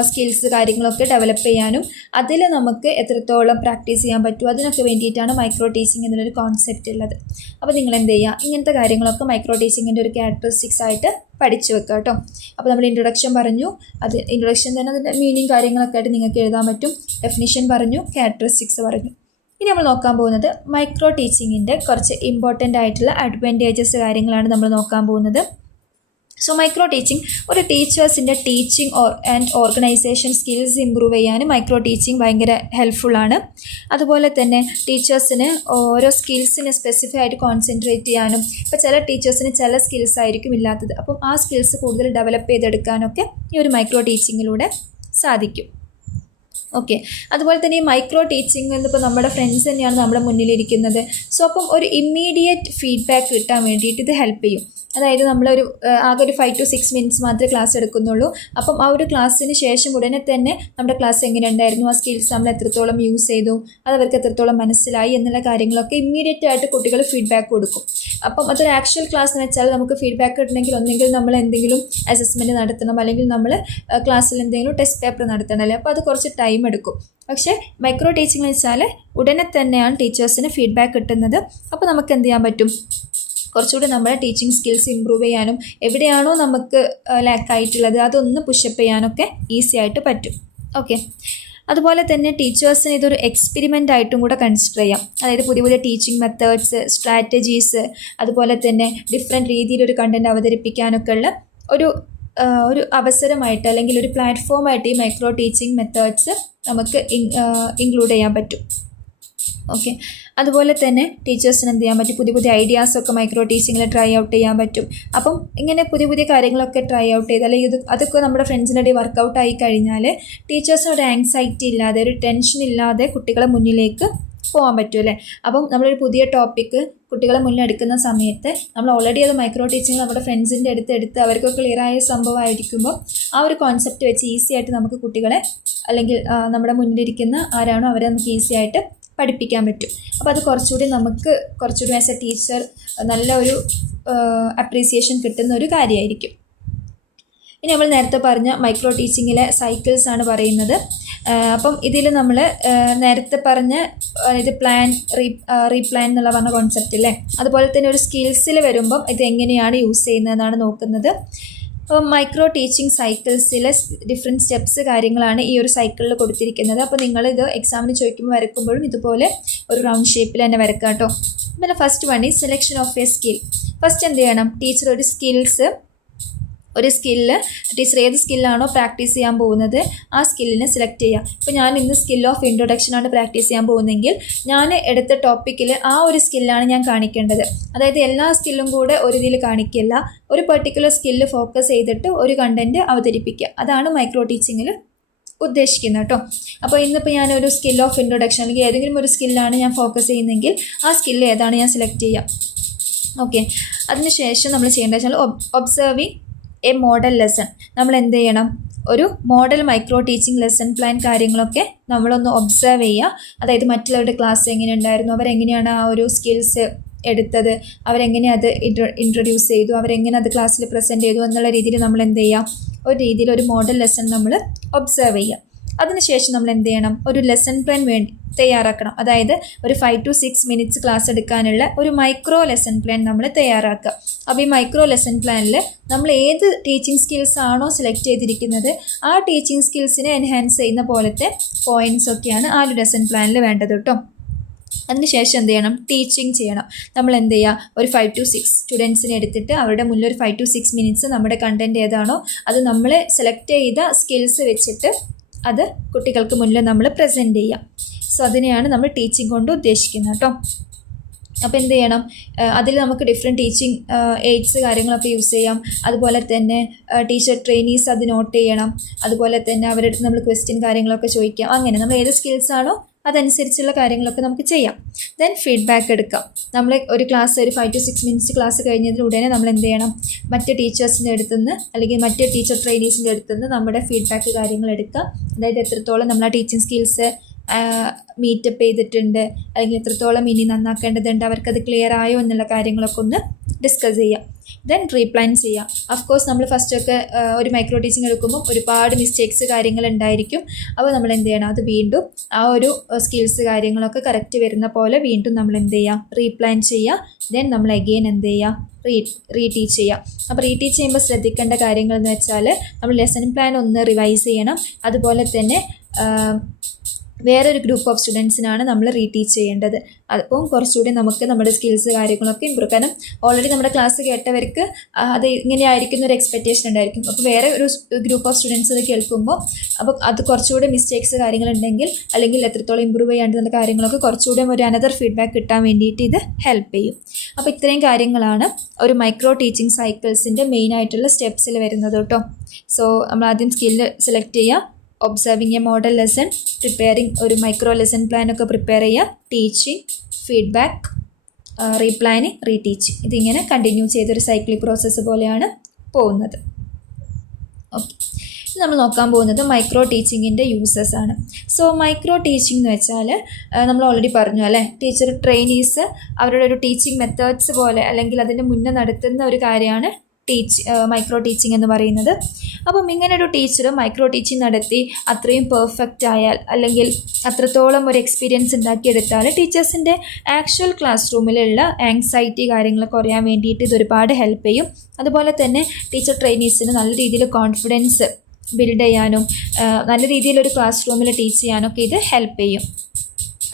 സ്കിൽസ് കാര്യങ്ങളൊക്കെ ഡെവലപ്പ് ചെയ്യാനും അതിൽ നമുക്ക് എത്രത്തോളം പ്രാക്ടീസ് ചെയ്യാൻ പറ്റും അതിനൊക്കെ വേണ്ടിയിട്ടാണ് മൈക്രോ ടീച്ചിങ് എന്നുള്ളൊരു കോൺസെപ്റ്റ് ഉള്ളത്. അപ്പോൾ നിങ്ങൾ എന്ത് ചെയ്യുക, ഇങ്ങനത്തെ കാര്യങ്ങളൊക്കെ മൈക്രോ ടീച്ചിങ്ങിൻ്റെ ഒരു ക്യാരക്ടറിസ്റ്റിക്സ് ആയിട്ട് പഠിച്ചു വെക്കുക കേട്ടോ. അപ്പോൾ നമ്മൾ ഇൻട്രൊഡക്ഷൻ പറഞ്ഞു, അത് ഇൻട്രൊഡക്ഷൻ തന്നെ അതിൻ്റെ മീനിങ് കാര്യങ്ങളൊക്കെ ആയിട്ട് നിങ്ങൾക്ക് എഴുതാൻ പറ്റും. ഡെഫിനിഷൻ പറഞ്ഞു, ക്യാരക്ടറിസ്റ്റിക്സ് പറഞ്ഞു. ഇനി നമ്മൾ നോക്കാൻ പോകുന്നത് മൈക്രോ ടീച്ചിങ്ങിൻ്റെ കുറച്ച് ഇമ്പോർട്ടൻ്റ് ആയിട്ടുള്ള അഡ്വാൻറ്റേജസ് കാര്യങ്ങളാണ് നമ്മൾ നോക്കാൻ പോകുന്നത്. സോ മൈക്രോ ടീച്ചിങ് ഒരു ടീച്ചേഴ്സിൻ്റെ teaching and organisation skills improve ചെയ്യാൻ മൈക്രോ ടീച്ചിങ് ഭയങ്കര ഹെൽപ്ഫുള്ളാണ്. അതുപോലെ തന്നെ ടീച്ചേഴ്സിന് ഓരോ സ്കിൽസിനെ സ്പെസിഫൈ ആയിട്ട് കോൺസെൻട്രേറ്റ് ചെയ്യാനും, ഇപ്പോൾ ചില ടീച്ചേഴ്സിന് ചില സ്കിൽസ് ആയിരിക്കും ഇല്ലാത്തത്, അപ്പം ആ സ്കിൽസ് കൂടുതൽ ഡെവലപ്പ് ചെയ്തെടുക്കാനൊക്കെ ഈ ഒരു മൈക്രോ ടീച്ചിങ്ങിലൂടെ സാധിക്കും. ഓക്കെ, അതുപോലെ തന്നെ ഈ മൈക്രോ ടീച്ചിങ് എന്നിപ്പോൾ നമ്മുടെ ഫ്രണ്ട്സ് തന്നെയാണ് നമ്മുടെ മുന്നിലിരിക്കുന്നത്. സോ അപ്പം ഒരു ഇമ്മീഡിയറ്റ് ഫീഡ്ബാക്ക് കിട്ടാൻ വേണ്ടിയിട്ട് ഇത് ഹെൽപ്പ് ചെയ്യും. അതായത് നമ്മളൊരു ആകെ ഒരു 5 to 6 മിനിറ്റ്സ് മാത്രമേ ക്ലാസ് എടുക്കുന്നുള്ളൂ. അപ്പം ആ ഒരു ക്ലാസ്സിന് ശേഷം ഉടനെ തന്നെ നമ്മുടെ ക്ലാസ് എങ്ങനെ ഉണ്ടായിരുന്നു, ആ സ്കിൽസ് നമ്മൾ എത്രത്തോളം യൂസ് ചെയ്തു, അത് അവർക്ക് എത്രത്തോളം മനസ്സിലായി എന്നുള്ള കാര്യങ്ങളൊക്കെ ഇമ്മീഡിയറ്റ് ആയിട്ട് കുട്ടികൾ ഫീഡ്ബാക്ക് കൊടുക്കും. അപ്പം അതൊരു ആക്ച്വൽ ക്ലാസ് എന്ന് വെച്ചാൽ നമുക്ക് ഫീഡ്ബാക്ക് കിട്ടണമെങ്കിൽ ഒന്നെങ്കിൽ നമ്മൾ എന്തെങ്കിലും അസസ്മെൻറ്റ് നടത്തണം, അല്ലെങ്കിൽ നമ്മൾ ക്ലാസ്സിൽ എന്തെങ്കിലും ടെസ്റ്റ് പേപ്പർ നടത്തണം അല്ലേ. അപ്പോൾ അത് കുറച്ച് ടൈം എടുക്കും. പക്ഷേ മൈക്രോ ടീച്ചിങ് എന്ന് വെച്ചാൽ ഉടനെ തന്നെയാണ് ടീച്ചേഴ്സിന് ഫീഡ്ബാക്ക് കിട്ടുന്നത്. അപ്പോൾ നമുക്ക് എന്ത് ചെയ്യാൻ പറ്റും, കുറച്ചുകൂടി നമ്മുടെ ടീച്ചിങ് സ്കിൽസ് ഇമ്പ്രൂവ് ചെയ്യാനും എവിടെയാണോ നമുക്ക് ലാക്കായിട്ടുള്ളത് അതൊന്ന് പുഷപ്പ് ചെയ്യാനൊക്കെ ഈസി ആയിട്ട് പറ്റും. ഓക്കെ, അതുപോലെ തന്നെ ടീച്ചേഴ്സിന് ഇതൊരു എക്സ്പെരിമെൻ്റ് ആയിട്ടും കൂടെ കൺസിഡർ ചെയ്യാം. അതായത് പുതിയ പുതിയ ടീച്ചിങ് മെത്തേഡ്സ്, സ്ട്രാറ്റജീസ്, അതുപോലെ തന്നെ ഡിഫറെൻറ്റ് രീതിയിലൊരു കണ്ടൻറ്റ് അവതരിപ്പിക്കാനൊക്കെ ഉള്ള ഒരു അവസരമായിട്ട് അല്ലെങ്കിൽ ഒരു പ്ലാറ്റ്ഫോമായിട്ട് ഈ മൈക്രോ ടീച്ചിങ് മെത്തേഡ്സ് നമുക്ക് ഇൻക്ലൂഡ് ചെയ്യാൻ പറ്റും. ഓക്കെ, അതുപോലെ തന്നെ ടീച്ചേഴ്സിന് എന്ത് ചെയ്യാൻ പറ്റും, പുതിയ പുതിയ ഐഡിയാസൊക്കെ മൈക്രോ ടീച്ചിങ്ങിൽ ട്രൈ ഔട്ട് ചെയ്യാൻ പറ്റും. അപ്പം ഇങ്ങനെ പുതിയ പുതിയ കാര്യങ്ങളൊക്കെ ട്രൈ ഔട്ട് ചെയ്ത് അല്ലെങ്കിൽ അതൊക്കെ നമ്മുടെ ഫ്രണ്ട്സിൻ്റെ ഇടയിൽ വർക്കൗട്ട് ആയി കഴിഞ്ഞാൽ ടീച്ചേഴ്സിന് ഒരു ആങ്സൈറ്റി ഇല്ലാതെ, ഒരു ടെൻഷൻ ഇല്ലാതെ കുട്ടികളെ മുന്നിലേക്ക് പോകാൻ പറ്റും അല്ലേ. അപ്പം നമ്മളൊരു പുതിയ ടോപ്പിക്ക് കുട്ടികളെ മുന്നിൽ എടുക്കുന്ന സമയത്ത് നമ്മൾ ഓൾറെഡി അത് മൈക്രോ ടീച്ചിങ് നമ്മുടെ ഫ്രണ്ട്സിൻ്റെ അടുത്ത് അവർക്ക് ക്ലിയറായ സംഭവമായിരിക്കുമ്പോൾ ആ ഒരു കോൺസെപ്റ്റ് വെച്ച് ഈസി ആയിട്ട് നമുക്ക് കുട്ടികളെ അല്ലെങ്കിൽ നമ്മുടെ മുന്നിലിരിക്കുന്ന ആരാണോ അവരെ നമുക്ക് ഈസി ആയിട്ട് പഠിപ്പിക്കാൻ പറ്റും. അപ്പോൾ അത് കുറച്ചുകൂടി ആസ് എ ടീച്ചർ നല്ല ഒരു അപ്രീസിയേഷൻ കിട്ടുന്ന ഒരു കാര്യമായിരിക്കും. ഇനി നമ്മൾ നേരത്തെ പറഞ്ഞ മൈക്രോ ടീച്ചിങ്ങിലെ സൈക്കിൾസ് ആണ് പറയുന്നത്. അപ്പം ഇതിൽ നമ്മൾ നേരത്തെ പറഞ്ഞ ഇത് പ്ലാൻ, റീപ്ലാൻ എന്നുള്ള പറഞ്ഞ കോൺസെപ്റ്റ് അല്ലേ, അതുപോലെ തന്നെ ഒരു സ്കിൽസിൽ വരുമ്പം ഇത് എങ്ങനെയാണ് യൂസ് ചെയ്യുന്നതെന്നാണ് നോക്കുന്നത്. അപ്പോൾ മൈക്രോ ടീച്ചിങ് സൈക്കിൾസിലെ ഡിഫറെൻറ്റ് സ്റ്റെപ്സ് കാര്യങ്ങളാണ് ഈ ഒരു സൈക്കിളിൽ കൊടുത്തിരിക്കുന്നത്. അപ്പോൾ നിങ്ങളിത് എക്സാമിന് ചോദിക്കുമ്പോൾ വരയ്ക്കുമ്പോഴും ഇതുപോലെ ഒരു റൗണ്ട് ഷേപ്പിൽ തന്നെ വരക്കുക കേട്ടോ. പിന്നെ ഫസ്റ്റ് വൺ ഈ selection of A skill. First എന്ത് ചെയ്യണം, ടീച്ചർ ഒരു സ്കിൽസ് ഒരു സ്കില്ല് ടീച്ചർ ഏത് സ്കില്ലാണോ പ്രാക്ടീസ് ചെയ്യാൻ പോകുന്നത് ആ സ്കില്ലിനെ സെലക്ട് ചെയ്യുക. ഇപ്പോൾ ഞാൻ ഇന്ന് സ്കിൽ ഓഫ് ഇൻട്രൊഡക്ഷനാണ് പ്രാക്ടീസ് ചെയ്യാൻ പോകുന്നതെങ്കിൽ ഞാൻ എടുത്ത ടോപ്പിക്കിൽ ആ ഒരു സ്കില്ലാണ് ഞാൻ കാണിക്കേണ്ടത്. അതായത് എല്ലാ സ്കില്ലും കൂടെ ഒരു ഇതിൽ കാണിക്കില്ല, ഒരു പെർട്ടിക്കുലർ സ്കില്ല് ഫോക്കസ് ചെയ്തിട്ട് ഒരു കണ്ടൻറ്റ് അവതരിപ്പിക്കുക. അതാണ് മൈക്രോ ടീച്ചിങ്ങിൽ ഉദ്ദേശിക്കുന്നത് കേട്ടോ. അപ്പോൾ ഇന്നിപ്പോൾ ഞാനൊരു സ്കിൽ ഓഫ് ഇൻട്രൊഡക്ഷൻ അല്ലെങ്കിൽ ഏതെങ്കിലും ഒരു സ്കില്ലാണ് ഞാൻ ഫോക്കസ് ചെയ്യുന്നതെങ്കിൽ ആ സ്കില്ല് ഏതാണ് ഞാൻ സെലക്ട് ചെയ്യുക. ഓക്കെ, അതിനുശേഷം നമ്മൾ ചെയ്യേണ്ടത് വെച്ചാൽ ഒബ്സർവിങ് എ മോഡൽ ലെസൺ. നമ്മൾ എന്ത് ചെയ്യണം, ഒരു model micro teaching lesson plan കാര്യങ്ങളൊക്കെ നമ്മളൊന്ന് ഒബ്സർവ് ചെയ്യുക. അതായത് മറ്റുള്ളവരുടെ ക്ലാസ് എങ്ങനെ ഉണ്ടായിരുന്നു, അവരെങ്ങനെയാണ് ആ ഒരു സ്കിൽസ് എടുത്തത്, അവരെങ്ങനെ അത് ഇൻട്രൊഡ്യൂസ് ചെയ്തു, അവരെങ്ങനെ അത് ക്ലാസ്സിൽ പ്രസൻറ്റ് ചെയ്തു എന്നുള്ള രീതിയിൽ നമ്മൾ എന്ത് ചെയ്യുക, ഒരു രീതിയിൽ ഒരു മോഡൽ ലെസൺ നമ്മൾ ഒബ്സർവ് ചെയ്യുക. അതിനുശേഷം നമ്മൾ എന്ത് ചെയ്യണം, ഒരു ലെസൺ പ്ലാൻ തയ്യാറാക്കണം. അതായത് ഒരു 5 to 6 മിനിറ്റ്സ് ക്ലാസ് എടുക്കാനുള്ള ഒരു മൈക്രോ ലെസൺ പ്ലാൻ നമ്മൾ തയ്യാറാക്കുക. അപ്പോൾ ഈ മൈക്രോ ലെസൺ പ്ലാനിൽ നമ്മൾ ഏത് ടീച്ചിങ് സ്കിൽസ് ആണോ സെലക്ട് ചെയ്തിരിക്കുന്നത് ആ ടീച്ചിങ് സ്കിൽസിനെ എൻഹാൻസ് ചെയ്യുന്ന പോലത്തെ പോയിൻറ്റ്സ് ഒക്കെയാണ് ആ ഒരു ലെസൺ പ്ലാനിൽ വേണ്ടത് കേട്ടോ. അതിനുശേഷം എന്ത് ചെയ്യണം, ടീച്ചിങ് ചെയ്യണം. നമ്മൾ എന്ത് ചെയ്യുക, ഒരു 5 to 6 സ്റ്റുഡൻസിനെ എടുത്തിട്ട് അവരുടെ മുന്നിൽ ഒരു 5 to 6 മിനിറ്റ്സ് നമ്മുടെ കണ്ടൻറ്റ് ഏതാണോ അത് നമ്മൾ സെലക്ട് ചെയ്ത സ്കിൽസ് വെച്ചിട്ട് അത് കുട്ടികൾക്ക് മുന്നിൽ നമ്മൾ പ്രസൻറ്റ് ചെയ്യുക. സോ അതിനെയാണ് നമ്മൾ ടീച്ചിങ് കൊണ്ട് ഉദ്ദേശിക്കുന്നത് കേട്ടോ. അപ്പോൾ എന്ത് ചെയ്യണം, അതിൽ നമുക്ക് ഡിഫറെൻറ്റ് ടീച്ചിങ് എയ്ഡ്സ് കാര്യങ്ങളൊക്കെ യൂസ് ചെയ്യാം. അതുപോലെ തന്നെ ടീച്ചർ ട്രെയിനീസ് അത് നോട്ട് ചെയ്യണം. അതുപോലെ തന്നെ അവരുടെ അടുത്ത് നമ്മൾ ക്വസ്റ്റ്യൻ കാര്യങ്ങളൊക്കെ ചോദിക്കാം. അങ്ങനെ നമ്മൾ ഏത് സ്കിൽസാണോ അതനുസരിച്ചുള്ള കാര്യങ്ങളൊക്കെ നമുക്ക് ചെയ്യാം. ദെൻ ഫീഡ്ബാക്ക് എടുക്കാം. നമ്മൾ ഒരു ക്ലാസ് ഒരു 5 to 6 മിനിറ്റ്സ് ക്ലാസ് കഴിഞ്ഞതിലുടനെ നമ്മൾ എന്ത് ചെയ്യണം, മറ്റ് ടീച്ചേഴ്സിൻ്റെ അടുത്തുനിന്ന് അല്ലെങ്കിൽ മറ്റ് ടീച്ചർ ട്രെയിനീസിൻ്റെ അടുത്തുനിന്ന് നമ്മുടെ ഫീഡ്ബാക്ക് കാര്യങ്ങൾ എടുക്കുക. അതായത് എത്രത്തോളം നമ്മൾ ആ ടീച്ചിങ് സ്കിൽസ് മീറ്റപ്പ് ചെയ്തിട്ടുണ്ട്, അല്ലെങ്കിൽ എത്രത്തോളം ഇനി നന്നാക്കേണ്ടതുണ്ട്, അവർക്കത് ക്ലിയർ ആയോ എന്നുള്ള കാര്യങ്ങളൊക്കെ ഒന്ന് ഡിസ്കസ് ചെയ്യാം. ദെൻ റീപ്ലാൻ ചെയ്യാം. അഫ്കോഴ്സ് നമ്മൾ ഫസ്റ്റൊക്കെ ഒരു മൈക്രോ ടീച്ചിങ് എടുക്കുമ്പോൾ ഒരുപാട് മിസ്റ്റേക്സ് കാര്യങ്ങൾ ഉണ്ടായിരിക്കും. അപ്പോൾ നമ്മൾ എന്ത് ചെയ്യണം, അത് വീണ്ടും ആ ഒരു സ്കിൽസ് കാര്യങ്ങളൊക്കെ കറക്റ്റ് വരുന്ന പോലെ വീണ്ടും നമ്മൾ എന്ത് ചെയ്യുക, റീപ്ലാൻ ചെയ്യുക. ദെൻ നമ്മൾ അഗെയിൻ എന്ത് ചെയ്യുക, റീടീച്ച് ചെയ്യുക. അപ്പോൾ റീടീച്ച് ചെയ്യുമ്പോൾ ശ്രദ്ധിക്കേണ്ട കാര്യങ്ങൾ എന്ന് വെച്ചാൽ നമ്മൾ ലെസൺ പ്ലാൻ ഒന്ന് റിവൈസ് ചെയ്യണം. അതുപോലെ തന്നെ വേറൊരു ഗ്രൂപ്പ് ഓഫ് സ്റ്റുഡൻസിനാണ് നമ്മൾ റീടീച്ച് ചെയ്യേണ്ടത്. അപ്പം കുറച്ചുകൂടി നമുക്ക് നമ്മുടെ സ്കിൽസ് കാര്യങ്ങളൊക്കെ ഇമ്പ്രൂവ്, കാരണം ഓൾറെഡി നമ്മുടെ ക്ലാസ് കേട്ടവർക്ക് അത് ഇങ്ങനെയായിരിക്കുന്ന ഒരു എക്സ്പെക്റ്റേഷൻ ഉണ്ടായിരിക്കും. അപ്പോൾ വേറെ ഒരു ഗ്രൂപ്പ് ഓഫ് സ്റ്റുഡൻസ് അത് കേൾക്കുമ്പോൾ അപ്പോൾ അത് കുറച്ചുകൂടി മിസ്റ്റേക്സ് കാര്യങ്ങളുണ്ടെങ്കിൽ അല്ലെങ്കിൽ എത്രത്തോളം ഇമ്പ്രൂവ് ചെയ്യാണ്ടെന്നുള്ള കാര്യങ്ങളൊക്കെ കുറച്ചുകൂടി ഒരു അനദർ ഫീഡ്ബാക്ക് കിട്ടാൻ വേണ്ടിയിട്ട് ഇത് ഹെൽപ്പ് ചെയ്യും. അപ്പോൾ ഇത്രയും കാര്യങ്ങളാണ് ഒരു മൈക്രോ ടീച്ചിങ് സൈക്കിൾസിൻ്റെ മെയിൻ ആയിട്ടുള്ള സ്റ്റെപ്സിൽ വരുന്നത് കേട്ടോ. സോ നമ്മൾ ആദ്യം സ്കില്ല് സെലക്ട് ചെയ്യുക, observing A model lesson, preparing ഒരു മൈക്രോ ലെസൺ പ്ലാനൊക്കെ പ്രിപ്പയർ ചെയ്യുക, ടീച്ചിങ്, ഫീഡ്ബാക്ക്, റീപ്ലാനിങ്, റീടീച്ച്. ഇതിങ്ങനെ കണ്ടിന്യൂ ചെയ്തൊരു സൈക്ലിക് പ്രോസസ്സ് പോലെയാണ് പോകുന്നത്. ഓക്കെ, നമ്മൾ നോക്കാൻ പോകുന്നത് മൈക്രോ ടീച്ചിങ്ങിൻ്റെ യൂസസ് ആണ്. സോ മൈക്രോ ടീച്ചിങ് എന്ന് വെച്ചാൽ നമ്മൾ ഓൾറെഡി പറഞ്ഞു അല്ലേ, ടീച്ചർ ട്രെയിനീസ് അവരുടെ ഒരു ടീച്ചിങ് മെത്തേഡ്സ് പോലെ അല്ലെങ്കിൽ അതിൻ്റെ മുന്നേ നടത്തുന്ന ഒരു കാര്യമാണ് മൈക്രോ ടീച്ചിങ് എന്ന് പറയുന്നത്. അപ്പം ഇങ്ങനൊരു ടീച്ചർ മൈക്രോ ടീച്ചിങ് നടത്തി അത്രയും പെർഫെക്റ്റ് ആയാൽ അല്ലെങ്കിൽ അത്രത്തോളം ഒരു എക്സ്പീരിയൻസ് ഉണ്ടാക്കിയെടുത്താൽ ടീച്ചേഴ്സിൻ്റെ ആക്ച്വൽ ക്ലാസ് റൂമിലുള്ള ആങ്സൈറ്റി കാര്യങ്ങൾ കുറയാൻ വേണ്ടിയിട്ട് ഇതൊരുപാട് ഹെൽപ്പ് ചെയ്യും. അതുപോലെ തന്നെ ടീച്ചർ ട്രെയിനീസിന് നല്ല രീതിയിൽ കോൺഫിഡൻസ് ബിൽഡ് ചെയ്യാനും നല്ല രീതിയിലൊരു ക്ലാസ് റൂമിൽ ടീച്ച് ചെയ്യാനൊക്കെ ഇത് ഹെൽപ്പ് ചെയ്യും.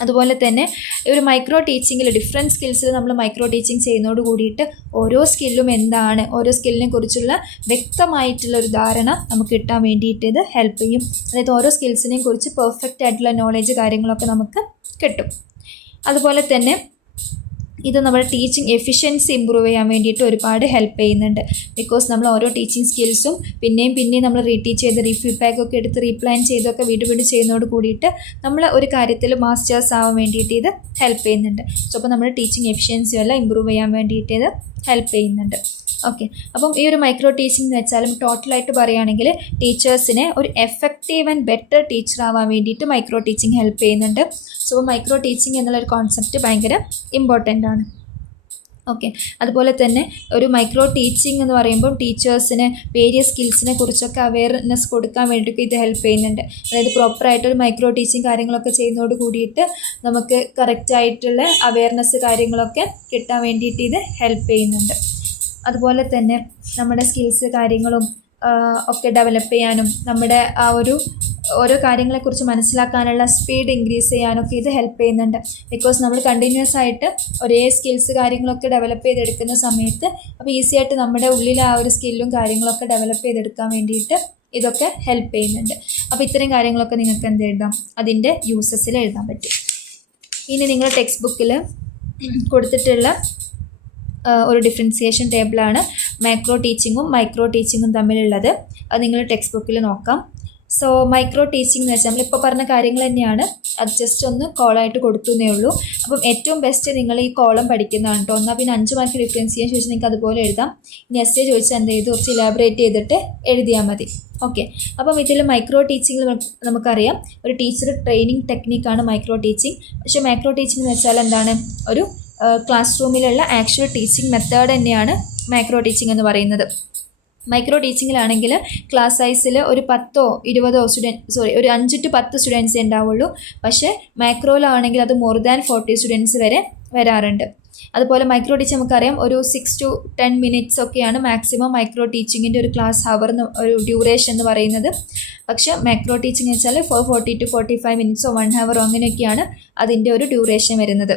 അതുപോലെ തന്നെ ഒരു മൈക്രോ ടീച്ചിങ്ങിൽ ഡിഫറെൻറ്റ് സ്കിൽസിൽ നമ്മൾ മൈക്രോ ടീച്ചിങ് ചെയ്യുന്നതോട് കൂടിയിട്ട് ഓരോ സ്കില്ലും എന്താണ്, ഓരോ സ്കില്ലിനെ കുറിച്ചുള്ള വ്യക്തമായിട്ടുള്ളൊരു ധാരണ നമുക്ക് കിട്ടാൻ വേണ്ടിയിട്ട് ഇത് ഹെൽപ്പ് ചെയ്യും. അതായത് ഓരോ സ്കിൽസിനെയും കുറിച്ച് പെർഫെക്റ്റ് ആയിട്ടുള്ള നോളേജ് കാര്യങ്ങളൊക്കെ നമുക്ക് കിട്ടും. അതുപോലെ തന്നെ ഇത് നമ്മുടെ ടീച്ചിങ് എഫിഷ്യൻസി ഇമ്പ്രൂവ് ചെയ്യാൻ വേണ്ടിയിട്ട് ഒരുപാട് ഹെൽപ്പ് ചെയ്യുന്നുണ്ട്. ബിക്കോസ് നമ്മൾ ഓരോ ടീച്ചിങ് സ്കിൽസും പിന്നെയും നമ്മൾ റീടീച്ച് ചെയ്ത് റീഫീഡ്ബാക്ക് ഒക്കെ എടുത്ത് റീപ്ലാൻ ചെയ്തൊക്കെ വീണ്ടും ചെയ്യുന്നതോട് കൂടിയിട്ട് നമ്മൾ ഒരു കാര്യത്തിൽ മാസ്റ്റേഴ്സ് ആവാൻ വേണ്ടിയിട്ട് ഇത് ഹെൽപ്പ് ചെയ്യുന്നുണ്ട്. സോ അപ്പോൾ നമ്മുടെ ടീച്ചിങ് എഫിഷ്യൻസി എല്ലാം ഇമ്പ്രൂവ് ചെയ്യാൻ വേണ്ടിയിട്ട് ഇത് ഹെൽപ്പ് ചെയ്യുന്നുണ്ട്. ഓക്കെ, അപ്പം ഈ ഒരു മൈക്രോ ടീച്ചിങ് എന്ന് വെച്ചാലും ടോട്ടലായിട്ട് പറയുകയാണെങ്കിൽ ടീച്ചേഴ്സിനെ ഒരു എഫക്റ്റീവ് ആൻഡ് ബെറ്റർ ടീച്ചർ ആവാൻ വേണ്ടിയിട്ട് മൈക്രോ ടീച്ചിങ് ഹെൽപ്പ് ചെയ്യുന്നുണ്ട്. സോ മൈക്രോ ടീച്ചിങ് എന്നുള്ളൊരു കോൺസെപ്റ്റ് ഭയങ്കര ഇമ്പോർട്ടൻ്റ് ആണ്. ഓക്കെ, അതുപോലെ തന്നെ ഒരു മൈക്രോ ടീച്ചിങ് എന്ന് പറയുമ്പോൾ ടീച്ചേഴ്സിന് വേരിയസ് സ്കിൽസിനെ കുറിച്ചൊക്കെ അവെയർനെസ് കൊടുക്കാൻ വേണ്ടിയിട്ട് ഇത് ഹെൽപ്പ് ചെയ്യുന്നുണ്ട്. അതായത് പ്രോപ്പറായിട്ടൊരു മൈക്രോ ടീച്ചിങ് കാര്യങ്ങളൊക്കെ ചെയ്യുന്നതോട് കൂടിയിട്ട് നമുക്ക് കറക്റ്റായിട്ടുള്ള അവെയർനെസ് കാര്യങ്ങളൊക്കെ കിട്ടാൻ വേണ്ടിയിട്ട് ഇത് ഹെൽപ്പ് ചെയ്യുന്നുണ്ട്. അതുപോലെ തന്നെ നമ്മുടെ സ്കിൽസ് കാര്യങ്ങളും ഒക്കെ ഡെവലപ്പ് ചെയ്യാനും നമ്മുടെ ആ ഒരു ഓരോ കാര്യങ്ങളെക്കുറിച്ച് മനസ്സിലാക്കാനുള്ള സ്പീഡ് ഇൻക്രീസ് ചെയ്യാനൊക്കെ ഇത് ഹെൽപ്പ് ചെയ്യുന്നുണ്ട്. ബിക്കോസ് നമ്മൾ കണ്ടിന്യൂസ് ആയിട്ട് ഒരേ സ്കിൽസ് കാര്യങ്ങളൊക്കെ ഡെവലപ്പ് ചെയ്തെടുക്കുന്ന സമയത്ത് അപ്പോൾ ഈസി ആയിട്ട് നമ്മുടെ ഉള്ളിൽ ആ ഒരു സ്കില്ലും കാര്യങ്ങളൊക്കെ ഡെവലപ്പ് ചെയ്തെടുക്കാൻ വേണ്ടിയിട്ട് ഇതൊക്കെ ഹെൽപ്പ് ചെയ്യുന്നുണ്ട്. അപ്പോൾ ഇത്തരം കാര്യങ്ങളൊക്കെ നിങ്ങൾക്ക് എന്ത് എഴുതാം, അതിൻ്റെ യൂസസിൽ എഴുതാൻ പറ്റും. ഇനി നിങ്ങൾ ടെക്സ്റ്റ് ബുക്കിൽ കൊടുത്തിട്ടുള്ള ഒരു ഡിഫറൻസിയേഷൻ ടേബിളാണ് മാക്രോ ടീച്ചിങ്ങും മൈക്രോ ടീച്ചിങ്ങും തമ്മിലുള്ളത്. അത് നിങ്ങൾ ടെക്സ്റ്റ് ബുക്കിൽ നോക്കാം. സോ മൈക്രോ ടീച്ചിങ് എന്ന് വെച്ചാൽ നമ്മളിപ്പോൾ പറഞ്ഞ കാര്യങ്ങൾ തന്നെയാണ്, അത് ജസ്റ്റ് ഒന്ന് കോളായിട്ട് കൊടുക്കുന്നേ ഉള്ളൂ. അപ്പം ഏറ്റവും ബെസ്റ്റ് നിങ്ങൾ ഈ കോളം പഠിക്കുന്നതാണ് കേട്ടോ. എന്നാൽ പിന്നെ 5 മാർക്ക് ഡിഫറൻസിയേഷൻ ചോദിച്ചാൽ നിങ്ങൾക്ക് അതുപോലെ എഴുതാം. ഇനി എസ് എ ചോദിച്ചാൽ എന്ത് ചെയ്ത് കുറച്ച് ഇലാബറേറ്റ് ചെയ്തിട്ട് എഴുതിയാൽ മതി. ഓക്കെ, അപ്പം ഇതിൽ മൈക്രോ ടീച്ചിങ്ങിൽ നമുക്കറിയാം ഒരു ടീച്ചർ ട്രെയിനിങ് ടെക്നിക്കാണ് മൈക്രോ ടീച്ചിങ്. പക്ഷേ മൈക്രോ ടീച്ചിങ് എന്ന് വെച്ചാൽ എന്താണ്, ഒരു ക്ലാസ് റൂമിലുള്ള ആക്ച്വൽ ടീച്ചിങ് മെത്തേഡ് തന്നെയാണ് മൈക്രോ ടീച്ചിങ് എന്ന് പറയുന്നത്. മൈക്രോ ടീച്ചിങ്ങിലാണെങ്കിൽ ക്ലാസ് സൈസിൽ ഒരു 10 or 20 ഒരു 5 to 10 സ്റ്റുഡൻസേ ഉണ്ടാവുള്ളൂ. പക്ഷേ മാക്രോയിലാണെങ്കിൽ അത് മോർ ദാൻ 40 സ്റ്റുഡൻസ് വരെ വരാറുണ്ട്. അതുപോലെ മൈക്രോ ടീച്ചിങ് നമുക്കറിയാം ഒരു 6 to 10 minutes ഒക്കെയാണ് മാക്സിമം മൈക്രോ ടീച്ചിങ്ങിൻ്റെ ഒരു ക്ലാസ് ഹവർ ഒരു ഡ്യൂറേഷൻ എന്ന് പറയുന്നത്. പക്ഷേ മാക്രോ ടീച്ചിങ് വെച്ചാൽ 40 to 45 minutes 1 hour അങ്ങനെയൊക്കെയാണ് അതിൻ്റെ ഒരു ഡ്യൂറേഷൻ വരുന്നത്.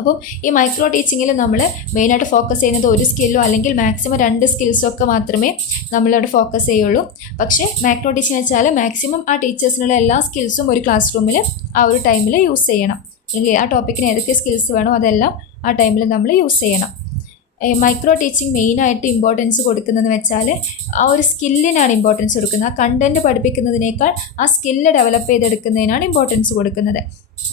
അപ്പം ഈ മൈക്രോ ടീച്ചിങ്ങിൽ നമ്മൾ മെയിനായിട്ട് ഫോക്കസ് ചെയ്യുന്നത് ഒരു സ്കില്ലോ അല്ലെങ്കിൽ മാക്സിമം 2 സ്കിൽസൊക്കെ മാത്രമേ നമ്മളവിടെ ഫോക്കസ് ചെയ്യുള്ളൂ. പക്ഷേ മാക്രോ ടീച്ചിങ് വെച്ചാൽ മാക്സിമം ആ ടീച്ചേഴ്സിനുള്ള എല്ലാ സ്കിൽസും ഒരു ക്ലാസ് റൂമിൽ ആ ഒരു ടൈമിൽ യൂസ് ചെയ്യണം. അല്ലെങ്കിൽ ആ ടോപ്പിക്കിന് ഏതൊക്കെ സ്കിൽസ് വേണോ അതെല്ലാം ആ ടൈമിൽ നമ്മൾ യൂസ് ചെയ്യണം. മൈക്രോ ടീച്ചിങ് മെയിനായിട്ട് ഇമ്പോർട്ടൻസ് കൊടുക്കുന്നതെന്ന് വെച്ചാൽ ആ ഒരു സ്കില്ലിനാണ് ഇമ്പോർട്ടൻസ് കൊടുക്കുന്നത്. ആ കണ്ടൻറ്റ് പഠിപ്പിക്കുന്നതിനേക്കാൾ ആ സ്കില്ല് ഡെവലപ്പ് ചെയ്തെടുക്കുന്നതിനാണ് ഇമ്പോർട്ടൻസ് കൊടുക്കുന്നത്.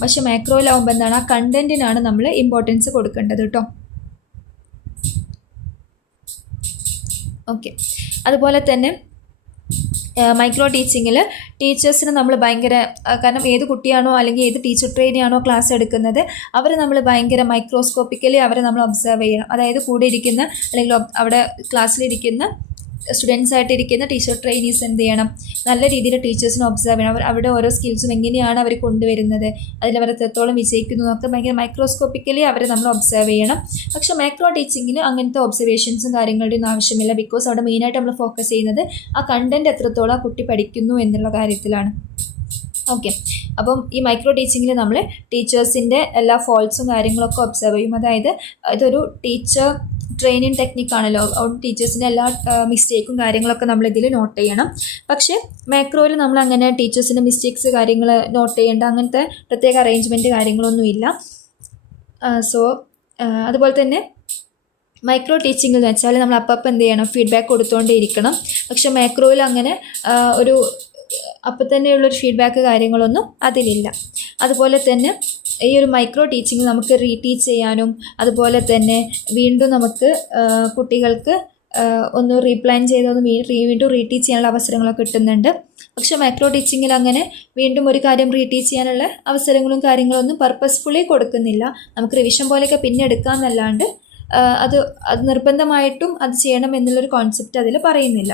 പക്ഷെ മാക്രോയിലാവുമ്പോൾ എന്താണ്, ആ കണ്ടൻറ്റിനാണ് നമ്മൾ ഇമ്പോർട്ടൻസ് കൊടുക്കേണ്ടത് കേട്ടോ. ഓക്കെ, അതുപോലെ തന്നെ മൈക്രോ ടീച്ചിങ്ങിൽ ടീച്ചേഴ്സിന് നമ്മൾ ഭയങ്കര, കാരണം ഏത് കുട്ടിയാണോ അല്ലെങ്കിൽ ഏത് ടീച്ചർ ട്രെയിനിയാണോ ക്ലാസ് എടുക്കുന്നത് അവർ നമ്മൾ ഭയങ്കര മൈക്രോസ്കോപ്പിക്കലി അവരെ നമ്മൾ ഒബ്സർവ് ചെയ്യണം. അതായത് കൂടെ ഇരിക്കുന്ന അല്ലെങ്കിൽ അവിടെ ക്ലാസ്സിലിരിക്കുന്ന സ്റ്റുഡൻസ് ആയിട്ടിരിക്കുന്ന ടീച്ചർ ട്രെയിനീസ് എന്ത് ചെയ്യണം, നല്ല രീതിയിൽ ടീച്ചേഴ്സിനെ ഒബ്സർവ് ചെയ്യണം. അവരുടെ ഓരോ സ്കിൽസും എങ്ങനെയാണ് അവർ കൊണ്ടുവരുന്നത്, അതിലവർ എത്രത്തോളം വിജയിക്കുന്നു എന്നൊക്കെ ഭയങ്കര മൈക്രോസ്കോപ്പിക്കലി അവരെ നമ്മൾ ഒബ്സർവ് ചെയ്യണം. പക്ഷേ മൈക്രോ ടീച്ചിങ്ങിന് അങ്ങനത്തെ ഒബ്സർവേഷൻസും കാര്യങ്ങളുടെയും ഒന്നും ആവശ്യമില്ല. ബിക്കോസ് അവിടെ മെയിനായിട്ട് നമ്മൾ ഫോക്കസ് ചെയ്യുന്നത് ആ കണ്ടൻറ്റ് എത്രത്തോളം ആ കുട്ടി പഠിക്കുന്നു എന്നുള്ള കാര്യത്തിലാണ്. ഓക്കെ, അപ്പം ഈ മൈക്രോ ടീച്ചിങ്ങിൽ നമ്മൾ ടീച്ചേഴ്സിൻ്റെ എല്ലാ ഫോൾട്ട്സും കാര്യങ്ങളൊക്കെ ഒബ്സർവ് ചെയ്യും. അതായത് ഇതൊരു ടീച്ചർ ട്രെയിനിങ് ടെക്നിക്കാണല്ലോ, അതുകൊണ്ട് ടീച്ചേഴ്സിൻ്റെ എല്ലാ മിസ്റ്റേക്കും കാര്യങ്ങളൊക്കെ നമ്മളിതിൽ നോട്ട് ചെയ്യണം. പക്ഷേ മാക്രോയിൽ നമ്മൾ അങ്ങനെ ടീച്ചേഴ്സിൻ്റെ മിസ്റ്റേക്സ് കാര്യങ്ങൾ നോട്ട് ചെയ്യേണ്ട അങ്ങനത്തെ പ്രത്യേക അറേഞ്ച്മെൻറ്റ് കാര്യങ്ങളൊന്നുമില്ല. സോ അതുപോലെ തന്നെ മൈക്രോ ടീച്ചിങ് എന്ന് വെച്ചാൽ നമ്മൾ അപ്പം എന്ത് ചെയ്യണം, ഫീഡ്ബാക്ക് കൊടുത്തുകൊണ്ടേ ഇരിക്കണം. പക്ഷേ മാക്രോയിൽ അങ്ങനെ ഒരു അപ്പം തന്നെയുള്ളൊരു ഫീഡ്ബാക്ക് കാര്യങ്ങളൊന്നും അതിലില്ല. അതുപോലെ തന്നെ ഈ ഒരു മൈക്രോ ടീച്ചിങ് നമുക്ക് റീടീച്ച് ചെയ്യാനും അതുപോലെ തന്നെ വീണ്ടും നമുക്ക് കുട്ടികൾക്ക് ഒന്ന് റീപ്ലാൻ ചെയ്തൊന്ന് വീണ്ടും റീടീച്ച് ചെയ്യാനുള്ള അവസരങ്ങളൊക്കെ കിട്ടുന്നുണ്ട്. പക്ഷേ മൈക്രോ ടീച്ചിങ്ങിൽ അങ്ങനെ വീണ്ടും ഒരു കാര്യം റീടീച്ച് ചെയ്യാനുള്ള അവസരങ്ങളും കാര്യങ്ങളൊന്നും പർപ്പസ്ഫുള്ളി കൊടുക്കുന്നില്ല. നമുക്ക് റിവിഷൻ പോലെയൊക്കെ പിന്നെ എടുക്കാമെന്നല്ലാണ്ട് അത് നിർബന്ധമായിട്ടും അത് ചെയ്യണം എന്നുള്ളൊരു കോൺസെപ്റ്റ് അതിൽ പറയുന്നില്ല.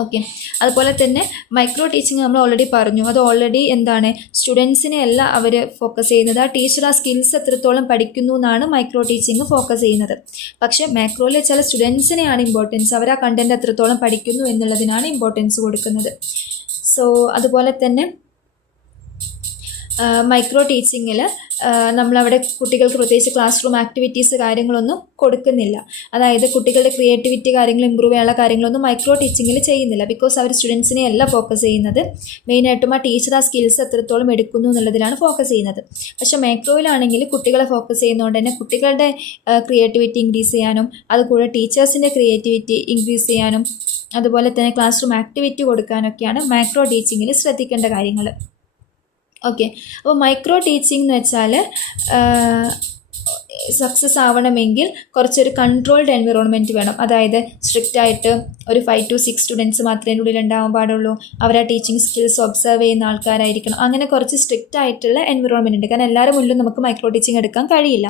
ഓക്കെ, അതുപോലെ തന്നെ മൈക്രോ ടീച്ചിങ് നമ്മൾ ഓൾറെഡി പറഞ്ഞു, അത് ഓൾറെഡി എന്താണ്, സ്റ്റുഡൻസിനെ അല്ല അവർ ഫോക്കസ് ചെയ്യുന്നത്, ആ ടീച്ചർ ആ സ്കിൽസ് എത്രത്തോളം പഠിക്കുന്നു എന്നാണ് മൈക്രോ ടീച്ചിങ് ഫോക്കസ് ചെയ്യുന്നത്. പക്ഷേ മാക്രോയിൽ വെച്ചാൽ സ്റ്റുഡൻസിനെയാണ് ഇമ്പോർട്ടൻസ്, അവർ ആ കണ്ടൻറ്റ് എത്രത്തോളം പഠിക്കുന്നു എന്നുള്ളതിനാണ് ഇമ്പോർട്ടൻസ് കൊടുക്കുന്നത്. സോ അതുപോലെ തന്നെ മൈക്രോ ടീച്ചിങ്ങിൽ നമ്മളവിടെ കുട്ടികൾക്ക് പ്രത്യേകിച്ച് ക്ലാസ് റൂം ആക്ടിവിറ്റീസ് കാര്യങ്ങളൊന്നും കൊടുക്കുന്നില്ല. അതായത് കുട്ടികളുടെ ക്രിയേറ്റിവിറ്റി കാര്യങ്ങൾ ഇമ്പ്രൂവ് ചെയ്യാനുള്ള കാര്യങ്ങളൊന്നും മൈക്രോ ടീച്ചിങ്ങിൽ ചെയ്യുന്നില്ല. ബിക്കോസ് അവർ സ്റ്റുഡൻസിനെ അല്ല ഫോക്കസ് ചെയ്യുന്നത്, മെയിനായിട്ടും ആ ടീച്ചർ ആ സ്കിൽസ് എത്രത്തോളം എടുക്കുന്നു എന്നുള്ളതിലാണ് ഫോക്കസ് ചെയ്യുന്നത്. പക്ഷേ മൈക്രോയിലാണെങ്കിൽ കുട്ടികളെ ഫോക്കസ് ചെയ്യുന്നതുകൊണ്ട് തന്നെ കുട്ടികളുടെ ക്രിയേറ്റിവിറ്റി ഇൻക്രീസ് ചെയ്യാനും അതുകൂടെ ടീച്ചേഴ്സിൻ്റെ ക്രിയേറ്റിവിറ്റി ഇൻക്രീസ് ചെയ്യാനും അതുപോലെ തന്നെ ക്ലാസ് റൂം ആക്ടിവിറ്റി കൊടുക്കാനൊക്കെയാണ് മൈക്രോ ടീച്ചിങ്ങിൽ ശ്രദ്ധിക്കേണ്ട കാര്യങ്ങൾ. ഓക്കെ, അപ്പോൾ മൈക്രോ ടീച്ചിങ് എന്ന് വെച്ചാൽ സക്സസ് ആവണമെങ്കിൽ കുറച്ചൊരു കൺട്രോൾഡ് എൻവിറോൺമെൻറ്റ് വേണം. അതായത് സ്ട്രിക്റ്റ് ആയിട്ട് ഒരു 5 to 6 സ്റ്റുഡൻസ് മാത്രമേ ഉള്ളിൽ ഉണ്ടാവാൻ പാടുള്ളൂ, അവരെ ടീച്ചിങ് സ്കിൽസ് ഒബ്സർവ് ചെയ്യുന്ന ആൾക്കാരായിരിക്കണം. അങ്ങനെ കുറച്ച് സ്ട്രിക്റ്റ് ആയിട്ടുള്ള എൻവിറോൺമെൻറ്റ് ഉണ്ട്. കാരണം എല്ലാവരും മുന്നിലും നമുക്ക് മൈക്രോ ടീച്ചിങ് എടുക്കാൻ കഴിയില്ല.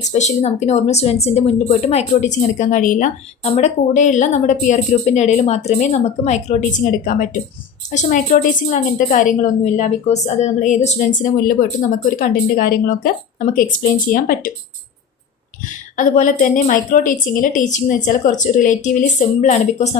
എക്സ്പെഷ്യലി നമുക്ക് നോർമൽ സ്റ്റുഡൻസിൻ്റെ മുന്നിൽ പോയിട്ട് മൈക്രോ ടീച്ചിങ് എടുക്കാൻ കഴിയില്ല. നമ്മുടെ കൂടെയുള്ള നമ്മുടെ പിയർ ഗ്രൂപ്പിൻ്റെ ഇടയിൽ മാത്രമേ നമുക്ക് മൈക്രോ ടീച്ചിങ് എടുക്കാൻ പറ്റൂ. പക്ഷേ മൈക്രോ ടീച്ചിങ്ങിൽ അങ്ങനത്തെ കാര്യങ്ങളൊന്നുമില്ല. ബിക്കോസ് അത് നമ്മൾ ഏത് സ്റ്റുഡൻസിൻ്റെ മുന്നിൽ പോയിട്ട് നമുക്കൊരു കണ്ടൻറ്റ് കാര്യങ്ങളൊക്കെ നമുക്ക് എക്സ്പ്ലെയിൻ ചെയ്യാൻ പറ്റും. അതുപോലെ തന്നെ മൈക്രോ ടീച്ചിങ്ങിൽ ടീച്ചിങ് എന്ന് വെച്ചാൽ കുറച്ച് റിലേറ്റീവ്ലി സിമ്പിളാണ്. ബിക്കോസ്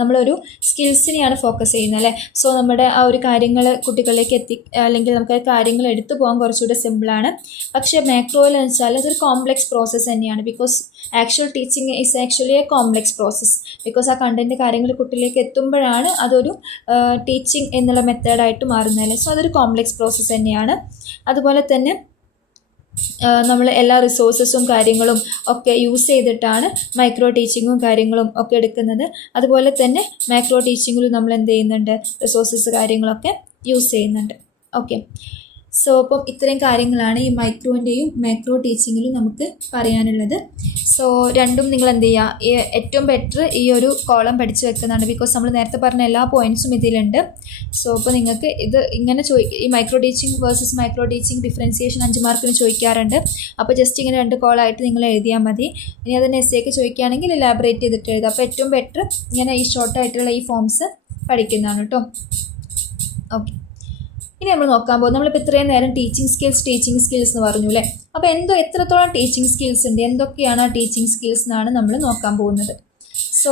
നമ്മളൊരു സ്കിൽസിനെയാണ് ഫോക്കസ് ചെയ്യുന്നത് അല്ലേ. സോ നമ്മുടെ ആ ഒരു കാര്യങ്ങൾ കുട്ടികളിലേക്ക് അല്ലെങ്കിൽ നമുക്ക് കാര്യങ്ങൾ എടുത്തു പോകാൻ കുറച്ചുകൂടെ സിമ്പിളാണ്. പക്ഷേ മാക്രോയിൽ എന്ന് വെച്ചാൽ അതൊരു കോംപ്ലെക്സ് പ്രോസസ്സ് തന്നെയാണ്. Because actual teaching is actually A complex process. Because ആ കണ്ടൻറ്റ് കാര്യങ്ങൾ കുട്ടികളിലേക്ക് എത്തുമ്പോഴാണ് അതൊരു ടീച്ചിങ് എന്നുള്ള മെത്തേഡായിട്ട് മാറുന്നത്. സോ അതൊരു കോംപ്ലെക്സ് പ്രോസസ്സ് തന്നെയാണ്. അതുപോലെ തന്നെ നമ്മൾ എല്ലാ റിസോഴ്സസും കാര്യങ്ങളും ഒക്കെ യൂസ് ചെയ്തിട്ടാണ് മൈക്രോ ടീച്ചിങ്ങും കാര്യങ്ങളും ഒക്കെ എടുക്കുന്നത്. അതുപോലെ തന്നെ മാക്രോ ടീച്ചിങ്ങിലും നമ്മൾ എന്ത് ചെയ്യുന്നുണ്ട്, റിസോഴ്സസ് കാര്യങ്ങളൊക്കെ യൂസ് ചെയ്യുന്നുണ്ട്. ഓക്കെ, സോ അപ്പം ഇത്രയും കാര്യങ്ങളാണ് ഈ മൈക്രോൻ്റെയും മാക്രോ ടീച്ചിങ്ങിലും നമുക്ക് പറയാനുള്ളത്. സോ രണ്ടും നിങ്ങൾ എന്ത് ചെയ്യുക, ഏറ്റവും ബെറ്റർ ഈ ഒരു കോളം പഠിച്ച് വെക്കുന്നതാണ്. ബിക്കോസ് നമ്മൾ നേരത്തെ പറഞ്ഞ എല്ലാ പോയിൻറ്റ്സും ഇതിലുണ്ട്. സോ അപ്പോൾ നിങ്ങൾക്ക് ഇത് ഇങ്ങനെ ഈ micro teaching versus micro teaching differentiation 5 മാർക്കിന് ചോദിക്കാറുണ്ട്. അപ്പോൾ ജസ്റ്റ് ഇങ്ങനെ 2 കോളായിട്ട് നിങ്ങൾ എഴുതിയാൽ മതി. ഇനി അതിന് എസ്സേക്ക് ചോദിക്കുകയാണെങ്കിൽ എലാബറേറ്റ് ചെയ്തിട്ട് എഴുതുക. അപ്പോൾ ഏറ്റവും ബെറ്റർ ഇങ്ങനെ ഈ ഷോർട്ടായിട്ടുള്ള ഈ ഫോംസ് പഠിക്കുന്നതാണ് കേട്ടോ. ഓക്കെ, ഇനി നമ്മൾ നോക്കാൻ പോകും. നമ്മളിപ്പോൾ ഇത്രയും നേരം ടീച്ചിങ് സ്കിൽസ് എന്ന് പറഞ്ഞു അല്ലേ. അപ്പോൾ എത്രത്തോളം ടീച്ചിങ് സ്കിൽസ് ഉണ്ട്, എന്തൊക്കെയാണ് ആ ടീച്ചിങ് സ്കിൽസ് എന്നാണ് നമ്മൾ നോക്കാൻ പോകുന്നത്. So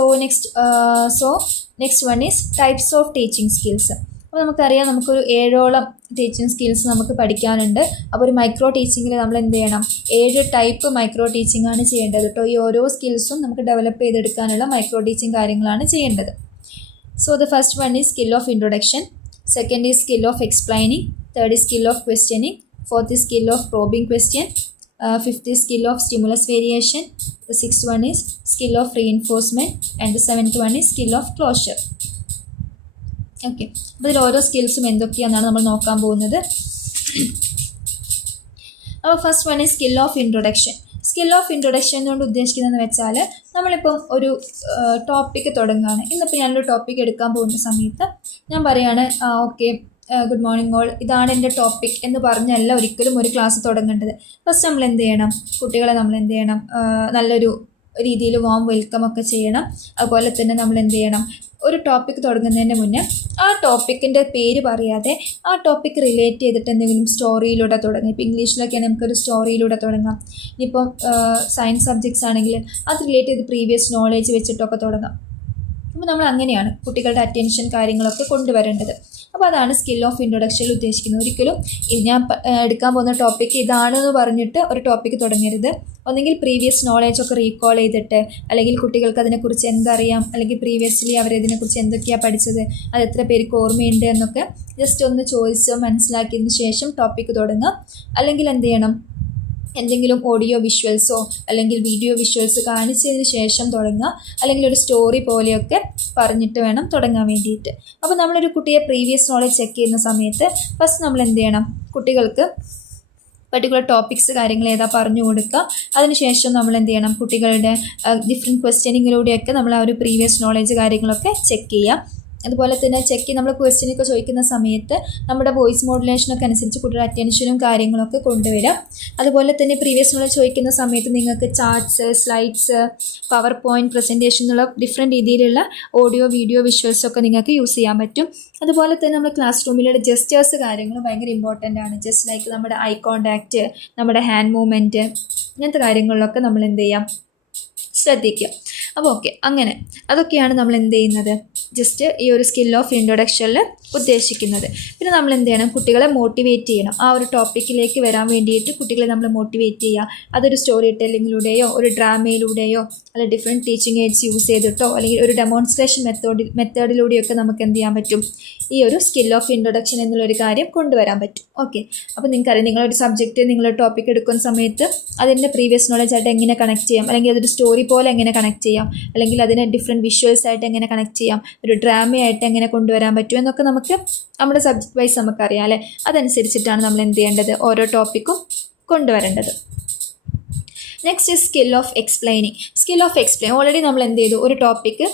next one is types of teaching skills. അപ്പോൾ നമുക്കറിയാം നമുക്കൊരു 7ഓളം ടീച്ചിങ് സ്കിൽസ് നമുക്ക് പഠിക്കാനുണ്ട്. അപ്പോൾ ഒരു മൈക്രോ ടീച്ചിങ്ങിൽ നമ്മൾ എന്ത് ചെയ്യണം, 7 ടൈപ്പ് മൈക്രോ ടീച്ചിങ് ആണ് ചെയ്യേണ്ടത് കേട്ടോ. ഈ ഓരോ സ്കിൽസും നമുക്ക് ഡെവലപ്പ് ചെയ്തെടുക്കാനുള്ള മൈക്രോ ടീച്ചിങ് കാര്യങ്ങളാണ് ചെയ്യേണ്ടത്. So the first one is skill of introduction. Second is skill of explaining. Third is skill of questioning. Fourth is skill of probing question. Fifth is skill of stimulus variation. The sixth one is skill of reinforcement. And the seventh one is skill of closure. Okay, അപ്പോൾ ഇതിൽ ഓരോ സ്കിൽസും എന്തൊക്കെയാണെന്നാണ് നമ്മൾ നോക്കാൻ പോകുന്നത്. അപ്പോൾ first one is skill of introduction. Skill of introduction കൊണ്ട് ഉദ്ദേശിക്കുന്നതെന്ന് വെച്ചാൽ നമ്മളിപ്പം ഒരു ടോപ്പിക്ക് തുടങ്ങുകയാണ്. ഇന്നിപ്പോൾ ഞാനൊരു ടോപ്പിക്ക് എടുക്കാൻ പോകുന്ന സമയത്ത് ഞാൻ പറയുകയാണ്, ഓക്കെ ഗുഡ് മോർണിംഗ് ഓൾ, ഇതാണ് എൻ്റെ ടോപ്പിക് എന്ന് പറഞ്ഞല്ല ഒരിക്കലും ഒരു ക്ലാസ് തുടങ്ങേണ്ടത്. ഫസ്റ്റ് നമ്മൾ എന്ത് ചെയ്യണം, കുട്ടികളെ നമ്മൾ എന്ത് ചെയ്യണം, നല്ലൊരു രീതിയിൽ വാം വെൽക്കം ഒക്കെ ചെയ്യണം. അതുപോലെ തന്നെ നമ്മൾ എന്ത് ചെയ്യണം, ഒരു ടോപ്പിക്ക് തുടങ്ങുന്നതിന് മുന്നേ ആ ടോപ്പിക്കിൻ്റെ പേര് പറയാതെ ആ ടോപ്പിക്ക് റിലേറ്റ് ചെയ്തിട്ട് എന്തെങ്കിലും സ്റ്റോറിയിലൂടെ തുടങ്ങാം. ഇപ്പോൾ ഇംഗ്ലീഷിലൊക്കെയാണെങ്കിൽ നമുക്കൊരു സ്റ്റോറിയിലൂടെ തുടങ്ങാം. ഇനിയിപ്പം സയൻസ് സബ്ജക്ട്സ് ആണെങ്കിൽ അത് റിലേറ്റ് ചെയ്ത് പ്രീവിയസ് നോളേജ് വെച്ചിട്ടൊക്കെ തുടങ്ങാം. അപ്പോൾ നമ്മൾ അങ്ങനെയാണ് കുട്ടികളുടെ അറ്റൻഷൻ കാര്യങ്ങളൊക്കെ കൊണ്ടുവരേണ്ടത്. അപ്പോൾ അതാണ് സ്കിൽ ഓഫ് ഇൻട്രൊഡക്ഷനിൽ ഉദ്ദേശിക്കുന്നത്. ഒരിക്കലും ഞാൻ എടുക്കാൻ പോകുന്ന ടോപ്പിക്ക് ഇതാണെന്ന് പറഞ്ഞിട്ട് ഒരു ടോപ്പിക്ക് തുടങ്ങരുത്. ഒന്നെങ്കിൽ പ്രീവിയസ് നോളേജൊക്കെ റീകോൾ ചെയ്തിട്ട്, അല്ലെങ്കിൽ കുട്ടികൾക്ക് അതിനെക്കുറിച്ച് എന്തറിയാം, അല്ലെങ്കിൽ പ്രീവിയസ്ലി അവരിതിനെക്കുറിച്ച് എന്തൊക്കെയാണ് പഠിച്ചത്, അത് എത്ര പേർക്ക് ഓർമ്മയുണ്ട് എന്നൊക്കെ ജസ്റ്റ് ഒന്ന് ചോദിച്ചോ മനസ്സിലാക്കിയതിന് ശേഷം ടോപ്പിക്ക് തുടങ്ങുക. അല്ലെങ്കിൽ എന്ത് ചെയ്യണം, എന്തെങ്കിലും ഓഡിയോ വിഷ്വൽസോ അല്ലെങ്കിൽ വീഡിയോ വിഷ്വൽസ് കാണിച്ചതിന് ശേഷം തുടങ്ങുക. അല്ലെങ്കിൽ ഒരു സ്റ്റോറി പോലെയൊക്കെ പറഞ്ഞിട്ട് വേണം തുടങ്ങാൻ വേണ്ടിയിട്ട്. അപ്പോൾ നമ്മളൊരു കുട്ടിയെ പ്രീവിയസ് നോളേജ് ചെക്ക് ചെയ്യുന്ന സമയത്ത് ഫസ്റ്റ് നമ്മൾ എന്ത് ചെയ്യണം, കുട്ടികൾക്ക് പർട്ടിക്കുലർ ടോപ്പിക്സ് കാര്യങ്ങൾ ഏതാ പറഞ്ഞു കൊടുക്കുക. അതിനുശേഷം നമ്മൾ എന്ത് ചെയ്യണം, കുട്ടികളുടെ ഡിഫറെൻറ്റ് ക്വസ്റ്റ്യനിങ്ങിലൂടെയൊക്കെ നമ്മൾ ആ ഒരു പ്രീവിയസ് നോളേജ് കാര്യങ്ങളൊക്കെ ചെക്ക് ചെയ്യുക. അതുപോലെ തന്നെ നമ്മൾ ക്വസ്റ്റ്യനൊക്കെ ചോദിക്കുന്ന സമയത്ത് നമ്മുടെ വോയിസ് മോഡുലേഷനൊക്കെ അനുസരിച്ച് കുട്ടിയുടെ അറ്റൻഷനും കാര്യങ്ങളൊക്കെ കൊണ്ടുവരാം. അതുപോലെ തന്നെ പ്രീവിയസ് നോളേജ് ചോദിക്കുന്ന സമയത്ത് നിങ്ങൾക്ക് charts, slides, power point presentation എന്നുള്ള ഡിഫറെൻറ്റ് രീതിയിലുള്ള ഓഡിയോ വീഡിയോ വിഷ്വൽസൊക്കെ നിങ്ങൾക്ക് യൂസ് ചെയ്യാൻ പറ്റും. അതുപോലെ തന്നെ നമ്മുടെ ക്ലാസ് റൂമിലുള്ള ജസ്റ്റേഴ്സ് കാര്യങ്ങൾ ഭയങ്കര ഇമ്പോർട്ടൻ്റ് ആണ്. ജസ്റ്റ് ലൈക്ക് നമ്മുടെ ഐ കോണ്ടാക്റ്റ്, നമ്മുടെ ഹാൻഡ് മൂവ്മെൻറ്റ്, ഇങ്ങനത്തെ കാര്യങ്ങളിലൊക്കെ നമ്മൾ എന്ത് ചെയ്യാം, ശ്രദ്ധിക്കുക. അപ്പോൾ ഓക്കെ, അങ്ങനെ അതൊക്കെയാണ് നമ്മൾ എന്ത് ചെയ്യുന്നത്, ജസ്റ്റ് ഈ ഒരു സ്കിൽ ഓഫ് ഇൻട്രൊഡക്ഷനിൽ ഉദ്ദേശിക്കുന്നത്. പിന്നെ നമ്മൾ എന്ത് ചെയ്യണം, കുട്ടികളെ മോട്ടിവേറ്റ് ചെയ്യണം. ആ ഒരു ടോപ്പിക്കിലേക്ക് വരാൻ വേണ്ടിയിട്ട് കുട്ടികളെ നമ്മൾ മോട്ടിവേറ്റ് ചെയ്യുക. അതൊരു സ്റ്റോറി ടെല്ലിങ്ങിലൂടെയോ ഒരു ഡ്രാമയിലൂടെയോ അല്ലെങ്കിൽ ഡിഫറെൻറ്റ് ടീച്ചിങ് എയ്ഡ്സ് യൂസ് ചെയ്തിട്ടോ അല്ലെങ്കിൽ ഒരു ഡെമോൺസ്ട്രേഷൻ മെത്തേഡിലൂടെയൊക്കെ നമുക്ക് എന്ത് ചെയ്യാൻ പറ്റും, ഈ ഒരു സ്കിൽ ഓഫ് ഇൻട്രൊഡക്ഷൻ എന്നുള്ളൊരു കാര്യം കൊണ്ടുവരാൻ പറ്റും. ഓക്കെ, അപ്പോൾ നിങ്ങൾക്കറിയാം നിങ്ങളൊരു സബ്ജക്റ്റ് നിങ്ങളൊരു ടോപ്പിക് എടുക്കുന്ന സമയത്ത് അതിൻ്റെ പ്രീവിയസ് നോളജ് ആയിട്ട് എങ്ങനെ കണക്ട് ചെയ്യാം, അല്ലെങ്കിൽ അതൊരു സ്റ്റോറി പോലെ എങ്ങനെ കണക്ട് ചെയ്യാം, അല്ലെങ്കിൽ അതിനെ ഡിഫറെൻറ്റ് വിഷ്വൽസ് ആയിട്ട് എങ്ങനെ കണക്ട് ചെയ്യാം, ഒരു ഡ്രാമയായിട്ട് എങ്ങനെ കൊണ്ടുവരാൻ പറ്റും എന്നൊക്കെ നമുക്ക് നമ്മുടെ സബ്ജക്റ്റ് വൈസ് നമുക്കറിയാം അല്ലേ. അതനുസരിച്ചിട്ടാണ് നമ്മൾ എന്ത് ചെയ്യേണ്ടത്, ഓരോ ടോപ്പിക്കും കൊണ്ടുവരേണ്ടത്. Next is skill of explaining. Skill of explain already നമ്മൾ എന്ത് ചെയ്തു, ഒരു ടോപ്പിക്ക്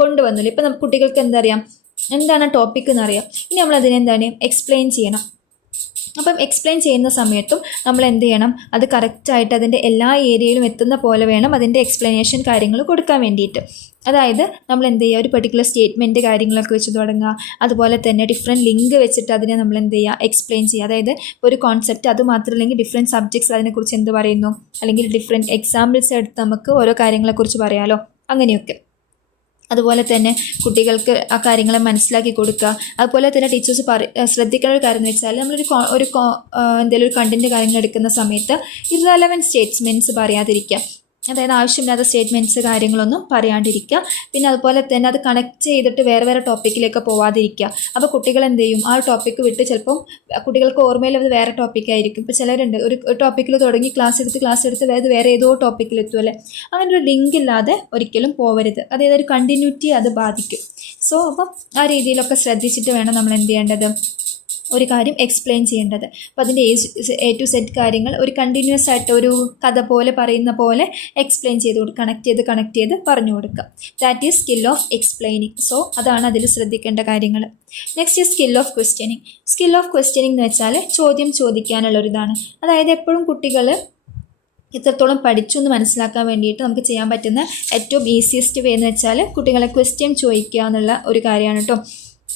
കൊണ്ടുവന്നില്ല. ഇപ്പം കുട്ടികൾക്ക് എന്തറിയാം, എന്താണ് ടോപ്പിക്ക് എന്നറിയാം. ഇനി നമ്മൾ അതിനെന്താണ് എക്സ്പ്ലെയിൻ ചെയ്യണം. അപ്പം എക്സ്പ്ലെയിൻ ചെയ്യുന്ന സമയത്തും നമ്മൾ എന്ത് ചെയ്യണം, അത് കറക്റ്റായിട്ട് അതിൻ്റെ എല്ലാ ഏരിയയിലും എത്തുന്ന പോലെ വേണം അതിൻ്റെ എക്സ്പ്ലനേഷൻ കാര്യങ്ങൾ കൊടുക്കാൻ വേണ്ടിയിട്ട്. അതായത് നമ്മൾ എന്ത് ചെയ്യുക, ഒരു പെർട്ടിക്കുലർ സ്റ്റേറ്റ്മെൻറ്റ് കാര്യങ്ങളൊക്കെ വെച്ച് തുടങ്ങുക. അതുപോലെ തന്നെ ഡിഫറെൻറ്റ് ലിങ്ക് വെച്ചിട്ട് അതിനെ നമ്മൾ എന്ത് ചെയ്യുക, എക്സ്പ്ലെയിൻ ചെയ്യുക. അതായത് ഒരു കോൺസെപ്റ്റ് അത് മാത്രമല്ലെങ്കിൽ ഡിഫറെൻറ്റ് സബ്ജക്ട്സ് അതിനെക്കുറിച്ച് എന്ത് പറയുന്നു, അല്ലെങ്കിൽ ഡിഫറെൻറ്റ് എക്സാമ്പിൾസ് എടുത്ത് നമുക്ക് ഓരോ കാര്യങ്ങളെക്കുറിച്ച് പറയാമല്ലോ, അങ്ങനെയൊക്കെ. അതുപോലെ തന്നെ കുട്ടികൾക്ക് ആ കാര്യങ്ങളെ മനസ്സിലാക്കി കൊടുക്കുക. അതുപോലെ തന്നെ ടീച്ചേഴ്സ് ശ്രദ്ധിക്കേണ്ട ഒരു കാര്യം എന്ന് വെച്ചാൽ നമ്മളൊരു എന്തെങ്കിലും ഒരു കണ്ടൻറ്റ് കാര്യങ്ങൾ എടുക്കുന്ന സമയത്ത് ഇറലവൻറ്റ് സ്റ്റേറ്റ്മെൻറ്റ്സ് പറയാതിരിക്കുക. അതായത് ആവശ്യമില്ലാത്ത സ്റ്റേറ്റ്മെൻറ്റ്സ് കാര്യങ്ങളൊന്നും പറയാണ്ടിരിക്കുക. പിന്നെ അതുപോലെ തന്നെ അത് കണക്ട് ചെയ്തിട്ട് വേറെ വേറെ ടോപ്പിക്കിലേക്ക് പോവാതിരിക്കുക. അപ്പോൾ കുട്ടികൾ എന്ത് ചെയ്യും, ആ ടോപ്പിക്ക് വിട്ട് ചിലപ്പം കുട്ടികൾക്ക് ഓർമ്മയിൽ അത് വേറെ ടോപ്പിക്കായിരിക്കും. ഇപ്പോൾ ചിലരുണ്ട് ഒരു ടോപ്പിക്കിൽ തുടങ്ങി ക്ലാസ് എടുത്ത് വേറെ ഏതോ ടോപ്പിക്കിലെത്തും അല്ലേ. അങ്ങനെ ഒരു ലിങ്ക് ഇല്ലാതെ ഒരിക്കലും പോവരുത്. അതായത് ഒരു കണ്ടിന്യൂറ്റി അത് ബാധിക്കും. സോ അപ്പം ആ രീതിയിലൊക്കെ ശ്രദ്ധിച്ചിട്ട് വേണം നമ്മൾ എന്ത് ചെയ്യേണ്ടത്, ഒരു കാര്യം എക്സ്പ്ലെയിൻ ചെയ്യേണ്ടത്. അപ്പോൾ അതിൻ്റെ A to Z കാര്യങ്ങൾ ഒരു കണ്ടിന്യൂസ് ആയിട്ട് ഒരു കഥ പോലെ പറയുന്ന പോലെ എക്സ്പ്ലെയിൻ ചെയ്ത് കണക്ട് ചെയ്ത് പറഞ്ഞു കൊടുക്കുക. That is skill of explaining. So അതാണ് അതിൽ ശ്രദ്ധിക്കേണ്ട കാര്യങ്ങൾ. Next skill of questioning. Skill of questioning എന്ന് വെച്ചാൽ ചോദ്യം ചോദിക്കാനുള്ളൊരിതാണ്. അതായത് എപ്പോഴും കുട്ടികൾ എത്രത്തോളം പഠിച്ചു എന്ന് മനസ്സിലാക്കാൻ വേണ്ടിയിട്ട് നമുക്ക് ചെയ്യാൻ പറ്റുന്ന ഏറ്റവും ഈസിയസ്റ്റ് വേ എന്ന് വെച്ചാൽ കുട്ടികളെ ക്വസ്റ്റ്യൻ ചോദിക്കുക എന്നുള്ള ഒരു കാര്യമാണ് കേട്ടോ.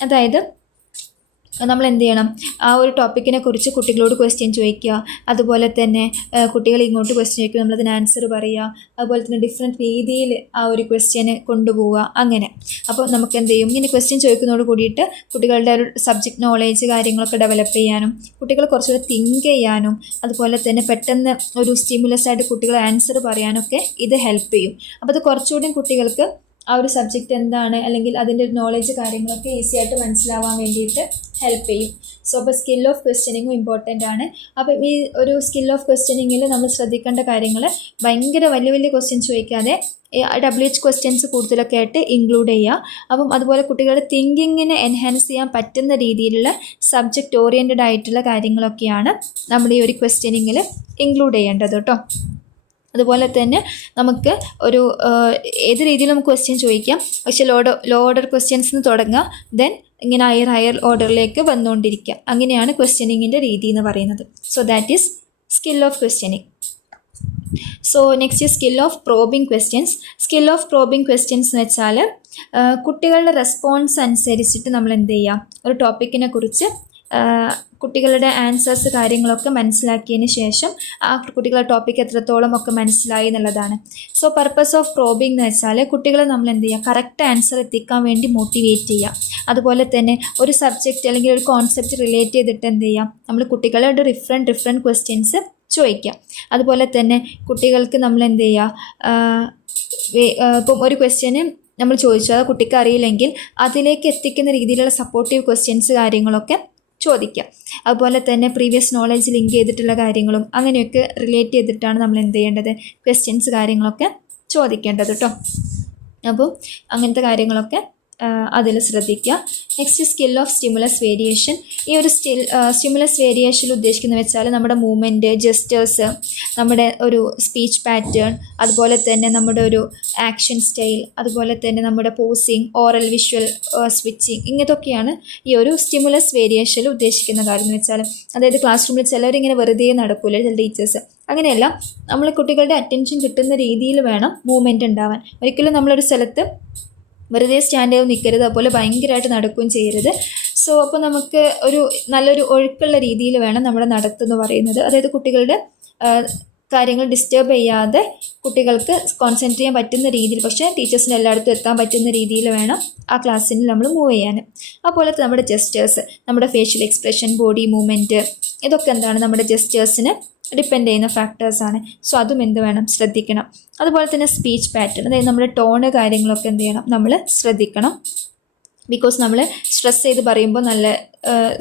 അതായത് നമ്മൾ എന്ത് ചെയ്യണം, ആ ഒരു ടോപ്പിക്കിനെ കുറിച്ച് കുട്ടികളോട് ക്വസ്റ്റ്യൻ ചോദിക്കുക. അതുപോലെ തന്നെ കുട്ടികൾ ഇങ്ങോട്ട് ക്വസ്റ്റ്യൻ ചോദിക്കുക, നമ്മളതിന് ആൻസർ പറയുക. അതുപോലെ തന്നെ ഡിഫറെൻറ്റ് രീതിയിൽ ആ ഒരു ക്വസ്റ്റ്യന് കൊണ്ടുപോവുക. അങ്ങനെ അപ്പോൾ നമുക്ക് എന്ത് ചെയ്യും, ഇങ്ങനെ ക്വസ്റ്റ്യൻ ചോദിക്കുന്നതോട് കൂടിയിട്ട് കുട്ടികളുടെ ഒരു സബ്ജക്റ്റ് നോളേജ് കാര്യങ്ങളൊക്കെ ഡെവലപ്പ് ചെയ്യാനും കുട്ടികൾ കുറച്ചുകൂടി തിങ്ക് ചെയ്യാനും അതുപോലെ തന്നെ പെട്ടെന്ന് ഒരു സ്റ്റിമുലസ് ആയിട്ട് കുട്ടികൾ ആൻസർ പറയാനൊക്കെ ഇത് ഹെൽപ്പ് ചെയ്യും. അപ്പോൾ അത് കുറച്ചുകൂടി കുട്ടികൾക്ക് ആ ഒരു സബ്ജക്റ്റ് എന്താണ് അല്ലെങ്കിൽ അതിൻ്റെ നോളേജ് കാര്യങ്ങളൊക്കെ ഈസി ആയിട്ട് മനസ്സിലാവാൻ വേണ്ടിയിട്ട് ഹെൽപ്പ് ചെയ്യും. സോ അപ്പോൾ സ്കിൽ ഓഫ് ക്വസ്റ്റ്യനിങ്ങും ഇമ്പോർട്ടൻ്റ് ആണ്. അപ്പം ഈ ഒരു സ്കിൽ ഓഫ് ക്വസ്റ്റ്യനിങ്ങിൽ നമ്മൾ ശ്രദ്ധിക്കേണ്ട കാര്യങ്ങൾ ഭയങ്കര വലിയ വലിയ ക്വസ്റ്റ്യൻസ് ചോദിക്കാതെ WH ക്വസ്റ്റ്യൻസ് കൂടുതലൊക്കെ ആയിട്ട് ഇൻക്ലൂഡ് ചെയ്യുക. അപ്പം അതുപോലെ കുട്ടികളുടെ തിങ്കിങ്ങിനെ എൻഹാൻസ് ചെയ്യാൻ പറ്റുന്ന രീതിയിലുള്ള സബ്ജക്റ്റ് ഓറിയൻറ്റഡ് ആയിട്ടുള്ള കാര്യങ്ങളൊക്കെയാണ് നമ്മൾ ഈ ഒരു ക്വസ്റ്റ്യനിങ്ങിൽ ഇൻക്ലൂഡ് ചെയ്യേണ്ടത് കേട്ടോ. അതുപോലെ തന്നെ നമുക്ക് ഒരു ഏത് രീതിയിൽ നമുക്ക് ക്വസ്റ്റ്യൻ ചോദിക്കാം, പക്ഷെ ലോ ഓർഡർ ക്വസ്റ്റ്യൻസിന് തുടങ്ങുക, ദെൻ ഇങ്ങനെ ഹയർ ഓർഡറിലേക്ക് വന്നുകൊണ്ടിരിക്കുക. അങ്ങനെയാണ് ക്വസ്റ്റ്യനിങ്ങിൻ്റെ രീതി എന്ന് പറയുന്നത്. So that is skill of questioning. So next skill of probing questions. Skill of probing questions എന്ന് വെച്ചാൽ കുട്ടികളുടെ റെസ്പോൺസ് അനുസരിച്ചിട്ട് നമ്മൾ എന്ത് ചെയ്യുക, ഒരു ടോപ്പിക്കിനെ കുറിച്ച് കുട്ടികളുടെ ആൻസേഴ്സ് കാര്യങ്ങളൊക്കെ മനസ്സിലാക്കിയതിന് ശേഷം ആ കുട്ടികളുടെ ടോപ്പിക്ക് എത്രത്തോളം ഒക്കെ മനസ്സിലായി എന്നുള്ളതാണ്. സോ പർപ്പസ് ഓഫ് പ്രോബിംഗ് എന്ന് വെച്ചാൽ കുട്ടികളെ നമ്മൾ എന്ത് ചെയ്യുക, കറക്റ്റ് ആൻസർ എത്തിക്കാൻ വേണ്ടി മോട്ടിവേറ്റ് ചെയ്യുക. അതുപോലെ തന്നെ ഒരു സബ്ജക്റ്റ് അല്ലെങ്കിൽ ഒരു കോൺസെപ്റ്റ് റിലേറ്റ് ചെയ്തിട്ട് എന്ത് ചെയ്യാം, നമ്മൾ കുട്ടികളോട് ഡിഫറെൻറ്റ് ക്വസ്റ്റ്യൻസ് ചോദിക്കുക. അതുപോലെ തന്നെ കുട്ടികൾക്ക് നമ്മൾ എന്ത് ചെയ്യുക, ഇപ്പം ഒരു ക്വസ്റ്റ്യന് നമ്മൾ ചോദിച്ചു അത് കുട്ടിക്ക് അറിയില്ലെങ്കിൽ അതിലേക്ക് എത്തിക്കുന്ന രീതിയിലുള്ള സപ്പോർട്ടീവ് ക്വസ്റ്റ്യൻസ് കാര്യങ്ങളൊക്കെ ചോദിക്കുക. അതുപോലെ തന്നെ പ്രീവിയസ് നോളേജ് ലിങ്ക് ചെയ്തിട്ടുള്ള കാര്യങ്ങളും അങ്ങനെയൊക്കെ റിലേറ്റ് ചെയ്തിട്ടാണ് നമ്മൾ എന്ത് ചെയ്യേണ്ടത്, ക്വസ്റ്റ്യൻസ് കാര്യങ്ങളൊക്കെ ചോദിക്കേണ്ടത് കേട്ടോ. അപ്പം അങ്ങനത്തെ കാര്യങ്ങളൊക്കെ അതിൽ ശ്രദ്ധിക്കുക. Next skill of stimulus variation. ഈ ഒരു സ്റ്റിമുലസ് വേരിയേഷൻ ഉദ്ദേശിക്കുന്നത് വെച്ചാൽ നമ്മുടെ മൂവ്മെൻറ്റ്, ജെസ്റ്റേഴ്സ്, നമ്മുടെ ഒരു സ്പീച്ച് പാറ്റേൺ, അതുപോലെ തന്നെ നമ്മുടെ ഒരു ആക്ഷൻ സ്റ്റൈൽ, അതുപോലെ തന്നെ നമ്മുടെ പോസിങ്, ഓറൽ, വിഷ്വൽ, സ്വിച്ചിങ്, ഇങ്ങനത്തൊക്കെയാണ് ഈ ഒരു സ്റ്റിമുലസ് വേരിയേഷനിൽ ഉദ്ദേശിക്കുന്ന കാര്യം എന്ന് വെച്ചാൽ. അതായത് ക്ലാസ് റൂമിൽ ചിലവരിങ്ങനെ വെറുതെ നടക്കൂല, ചില ടീച്ചേഴ്സ് അങ്ങനെയല്ല, നമ്മൾ കുട്ടികളുടെ അറ്റൻഷൻ കിട്ടുന്ന രീതിയിൽ വേണം മൂവ്മെൻറ്റ് ഉണ്ടാവാൻ. ഒരിക്കലും നമ്മളൊരു സ്ഥലത്ത് വെറുതെ സ്റ്റാൻഡ് ചെയ്ത് നിൽക്കരുത്, അതുപോലെ ഭയങ്കരമായിട്ട് നടക്കുകയും ചെയ്യരുത്. സോ അപ്പോൾ നമുക്ക് ഒരു നല്ലൊരു ഒഴുക്കുള്ള രീതിയിൽ വേണം നമ്മുടെ നടത്തെന്ന് പറയുന്നത്. അതായത് കുട്ടികളുടെ കാര്യങ്ങൾ ഡിസ്റ്റർബ് ചെയ്യാതെ കുട്ടികൾക്ക് കോൺസെൻട്രേറ്റ് ചെയ്യാൻ പറ്റുന്ന രീതിയിൽ, പക്ഷേ ടീച്ചേഴ്സിന് എല്ലായിടത്തും എത്താൻ പറ്റുന്ന രീതിയിൽ വേണം ആ ക്ലാസ്സിൽ നമ്മൾ മൂവ് ചെയ്യാൻ. അതുപോലെ നമ്മുടെ ജെസ്റ്റേഴ്സ്, നമ്മുടെ ഫേഷ്യൽ എക്സ്പ്രഷൻ, ബോഡി മൂവ്മെൻറ്റ്, ഇതൊക്കെ എന്താണ് നമ്മുടെ ജെസ്റ്റേഴ്സിന് ഡിപ്പെൻഡ് ചെയ്യുന്ന ഫാക്ടേഴ്സാണ്. സോ അതും എന്ത് വേണം, ശ്രദ്ധിക്കണം. അതുപോലെ തന്നെ സ്പീച്ച് പാറ്റേൺ, അതായത് നമ്മുടെ ടോണ് കാര്യങ്ങളൊക്കെ എന്ത് ചെയ്യണം, നമ്മൾ ശ്രദ്ധിക്കണം. ബിക്കോസ് നമ്മൾ സ്ട്രെസ് ചെയ്ത് പറയുമ്പോൾ നല്ല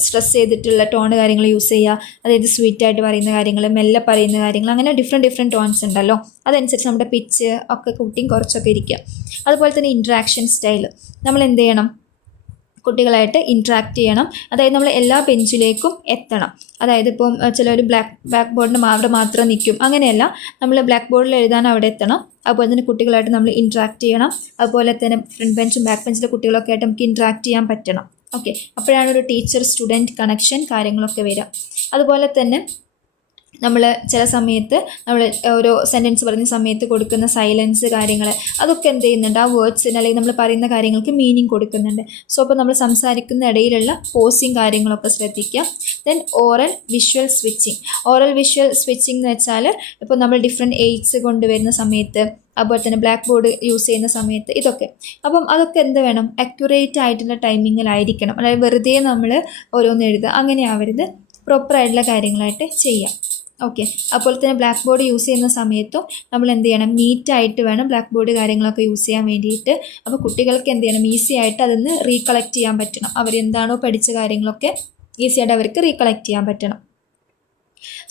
സ്ട്രെസ് ചെയ്തിട്ടുള്ള ടോണ് കാര്യങ്ങൾ യൂസ് ചെയ്യുക. അതായത് സ്വീറ്റായിട്ട് പറയുന്ന കാര്യങ്ങൾ, മെല്ലെ പറയുന്ന കാര്യങ്ങൾ, അങ്ങനെ ഡിഫറെൻറ്റ് ടോൺസ് ഉണ്ടല്ലോ, അതനുസരിച്ച് നമ്മുടെ പിച്ച് ഒക്കെ കൂട്ടിയും കുറച്ചൊക്കെ ഇരിക്കുക. അതുപോലെ തന്നെ ഇൻട്രാക്ഷൻ സ്റ്റൈൽ, നമ്മൾ എന്ത് ചെയ്യണം, കുട്ടികളായിട്ട് ഇൻട്രാക്ട് ചെയ്യണം. അതായത് നമ്മൾ എല്ലാ ബെഞ്ചിലേക്കും എത്തണം. അതായത് ഇപ്പം ചിലർ ബ്ലാക്ക് ബോർഡിന് അവിടെ മാത്രം നിൽക്കും, അങ്ങനെയല്ല, നമ്മൾ ബ്ലാക്ക് ബോർഡിൽ എഴുതാൻ അവിടെ എത്തണം. അതുപോലെ തന്നെ കുട്ടികളായിട്ട് നമ്മൾ ഇൻട്രാക്ട് ചെയ്യണം. അതുപോലെ തന്നെ ഫ്രണ്ട് ബെഞ്ചും ബാക്ക് ബെഞ്ചിലെ കുട്ടികളൊക്കെ ആയിട്ട് നമുക്ക് ഇൻട്രാക്ട് ചെയ്യാൻ പറ്റണം. ഓക്കെ, അപ്പോഴാണ് ഒരു ടീച്ചർ സ്റ്റുഡൻറ്റ് കണക്ഷൻ കാര്യങ്ങളൊക്കെ വരിക. അതുപോലെ തന്നെ നമ്മൾ ചില സമയത്ത് നമ്മൾ ഓരോ സെൻറ്റൻസ് പറയുന്ന സമയത്ത് കൊടുക്കുന്ന സൈലൻസ് കാര്യങ്ങൾ അതൊക്കെ എന്ത് ചെയ്യുന്നുണ്ട്, ആ വേർഡ്സിന് അല്ലെങ്കിൽ നമ്മൾ പറയുന്ന കാര്യങ്ങൾക്ക് മീനിങ് കൊടുക്കുന്നുണ്ട്. സോ അപ്പോൾ നമ്മൾ സംസാരിക്കുന്ന ഇടയിലുള്ള പോസിങ് കാര്യങ്ങളൊക്കെ ശ്രദ്ധിക്കുക. Then oral visual switching. Oral visual switching എന്ന് വെച്ചാൽ ഇപ്പോൾ നമ്മൾ ഡിഫറെൻറ്റ് എയ്ഡ്സ് കൊണ്ടുവരുന്ന സമയത്ത്, അതുപോലെ തന്നെ ബ്ലാക്ക് ബോർഡ് യൂസ് ചെയ്യുന്ന സമയത്ത് ഇതൊക്കെ. അപ്പം അതൊക്കെ എന്ത് വേണം, അക്യുറേറ്റ് ആയിട്ടുള്ള ടൈമിങ്ങിലായിരിക്കണം. അതായത് വെറുതെ നമ്മൾ ഓരോന്ന് എഴുതുക അങ്ങനെ ആവരുത്, പ്രോപ്പറായിട്ടുള്ള കാര്യങ്ങളായിട്ട് ചെയ്യാം. ഓക്കെ, അതുപോലെ തന്നെ ബ്ലാക്ക് ബോർഡ് യൂസ് ചെയ്യുന്ന സമയത്തും നമ്മൾ എന്ത് ചെയ്യണം, നീറ്റായിട്ട് വേണം ബ്ലാക്ക് ബോർഡ് കാര്യങ്ങളൊക്കെ യൂസ് ചെയ്യാൻ വേണ്ടിയിട്ട്. അപ്പോൾ കുട്ടികൾക്ക് എന്ത് ചെയ്യണം, ഈസി ആയിട്ട് അതൊന്ന് റീകളക്ട് ചെയ്യാൻ പറ്റണം. അവരെന്താണോ പഠിച്ച കാര്യങ്ങളൊക്കെ ഈസി ആയിട്ട് അവർക്ക് റീകളക്ട് ചെയ്യാൻ പറ്റണം.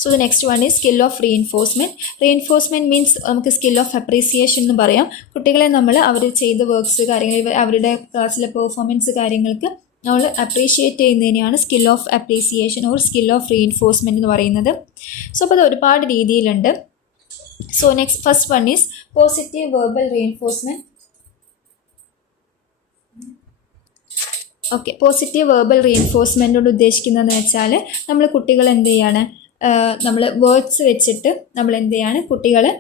So the next one is skill of reinforcement. Reinforcement means നമുക്ക് സ്കിൽ ഓഫ് അപ്രീസിയേഷൻ എന്ന് പറയാം. കുട്ടികളെ നമ്മൾ അവർ ചെയ്ത വർക്ക്സ് കാര്യങ്ങൾ, അവരുടെ ക്ലാസ്സിലെ പെർഫോമൻസ് കാര്യങ്ങൾക്ക് നമ്മൾ അപ്രീഷിയേറ്റ് ചെയ്യുന്നതിനെയാണ് skill of appreciation or skill of reinforcement എന്ന് പറയുന്നത്. സോ അപ്പോൾ അത് ഒരുപാട് രീതിയിലുണ്ട്. So next first one is positive verbal reinforcement. Okay, positive verbal reinforcement കൊണ്ട് ഉദ്ദേശിക്കുന്നതെന്ന് വെച്ചാൽ നമ്മൾ കുട്ടികൾ എന്ത് ചെയ്യാണ്, നമ്മൾ വേർഡ്സ് വെച്ചിട്ട് നമ്മൾ എന്ത് ചെയ്യാണ്, കുട്ടികളെ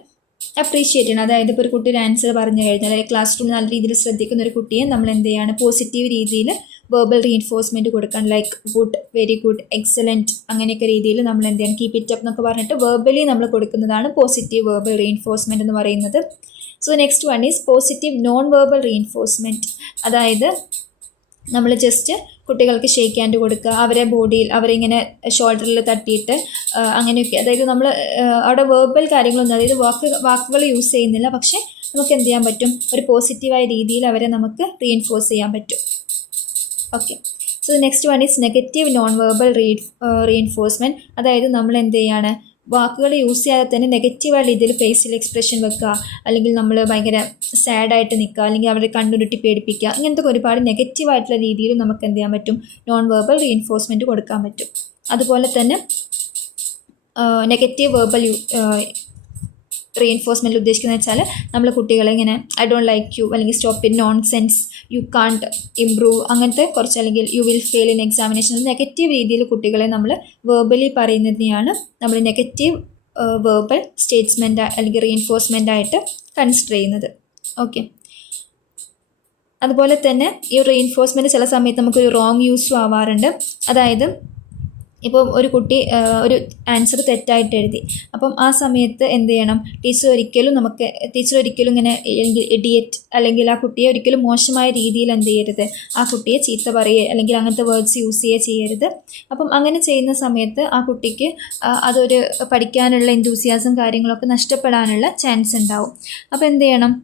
അപ്രീഷിയേറ്റ് ചെയ്യണം. അതായത് ഇപ്പോൾ ഒരു കുട്ടി ഒരു ആൻസർ പറഞ്ഞു കഴിഞ്ഞാൽ, അതായത് ക്ലാസ് റൂമിൽ നല്ല രീതിയിൽ ശ്രദ്ധിക്കുന്ന ഒരു കുട്ടിയെ നമ്മൾ എന്ത് ചെയ്യാണ്, പോസിറ്റീവ് രീതിയിൽ വെർബൽ റീഇൻഫോഴ്സ്മെൻറ്റ് കൊടുക്കണം. Like good, very good, excellent അങ്ങനെയൊക്കെ രീതിയിൽ നമ്മൾ എന്ത് ചെയ്യണം, കീപ്പ് ഇറ്റ് അപ്പ് എന്നൊക്കെ പറഞ്ഞിട്ട് വെർബലി നമ്മൾ കൊടുക്കുന്നതാണ് പോസിറ്റീവ് വെർബൽ റീഇൻഫോഴ്സ്മെൻറ്റ് എന്ന് പറയുന്നത്. So next one is positive non verbal reinforcement. അതായത് നമ്മൾ ജസ്റ്റ് കുട്ടികൾക്ക് ഷേക്ക് ഹാൻഡ് കൊടുക്കുക, അവരെ ബോഡിയിൽ അവരിങ്ങനെ ഷോൾഡറിൽ തട്ടിയിട്ട് അങ്ങനെയൊക്കെ. അതായത് നമ്മൾ അവിടെ വെർബൽ കാര്യങ്ങളൊന്നും, അതായത് വാക്കുകൾ യൂസ് ചെയ്യുന്നില്ല, പക്ഷേ നമുക്ക് എന്ത് ചെയ്യാൻ പറ്റും, ഒരു പോസിറ്റീവായ രീതിയിൽ അവരെ നമുക്ക് റീഇൻഫോഴ്സ് ചെയ്യാൻ പറ്റും. Okay, so next one is negative non verbal reinforcement. അതായത് നമ്മൾ എന്ത് ചെയ്യാണ്, വാക്കുകൾ യൂസ് ചെയ്യാതെ തന്നെ നെഗറ്റീവായ രീതിയിൽ ഫേസിൽ എക്സ്പ്രഷൻ വെക്കുക, അല്ലെങ്കിൽ നമ്മൾ ഭയങ്കര സാഡായിട്ട് നിൽക്കുക, അല്ലെങ്കിൽ അവരെ കണ്ണുരുട്ടി പേടിപ്പിക്കുക, ഇങ്ങനത്തെ ഒരുപാട് നെഗറ്റീവായിട്ടുള്ള രീതിയിൽ നമുക്ക് എന്ത് ചെയ്യാൻ പറ്റും, നോൺ വെർബൽ റീഇൻഫോഴ്സ്മെൻറ്റ് കൊടുക്കാൻ പറ്റും. അതുപോലെ തന്നെ നെഗറ്റീവ് വെർബൽ റീഇൻഫോഴ്സ്മെൻറ്റ് ഉദ്ദേശിക്കുന്നത് വെച്ചാൽ നമ്മൾ കുട്ടികളെ ഇങ്ങനെ ഐ ഡോണ്ട് ലൈക്ക് യു, അല്ലെങ്കിൽ stop in non sense, U can't improve, അങ്ങനത്തെ കുറച്ച്, അല്ലെങ്കിൽ you will fail in examination, negative രീതിയിൽ കുട്ടികളെ നമ്മൾ വെർബലി പറയുന്നതിനെയാണ് നമ്മൾ നെഗറ്റീവ് വെർബൽ സ്റ്റേറ്റ്മെൻറ്റ് അല്ലെങ്കിൽ റീഇൻഫോഴ്സ്മെൻ്റ് ആയിട്ട് കൺസിഡർ ചെയ്യുന്നത്. ഓക്കെ, അതുപോലെ തന്നെ ഈ റീഇൻഫോഴ്സ്മെൻറ്റ് ചില സമയത്ത് നമുക്കൊരു റോങ് യൂസും ആവാറുണ്ട്. അതായത് ഇപ്പോൾ ഒരു കുട്ടി ഒരു ആൻസർ തെറ്റായിട്ട് എഴുതി, അപ്പം ആ സമയത്ത് എന്ത് ചെയ്യണം, ടീച്ചർ ഒരിക്കലും ഇങ്ങനെ ഇഡിയറ്റ് അല്ലെങ്കിൽ ആ കുട്ടിയെ ഒരിക്കലും മോശമായ രീതിയിൽ എന്ത് ചെയ്യരുത്, ആ കുട്ടിയെ ചീത്ത പറയുക അല്ലെങ്കിൽ അങ്ങനത്തെ വേർഡ്സ് യൂസ് ചെയ്യുക ചെയ്യരുത്. അപ്പം അങ്ങനെ ചെയ്യുന്ന സമയത്ത് ആ കുട്ടിക്ക് അതൊരു പഠിക്കാനുള്ള എന്തൂസിയാസം കാര്യങ്ങളൊക്കെ നഷ്ടപ്പെടാനുള്ള ചാൻസ് ഉണ്ടാവും. അപ്പോൾ എന്ത് ചെയ്യണം,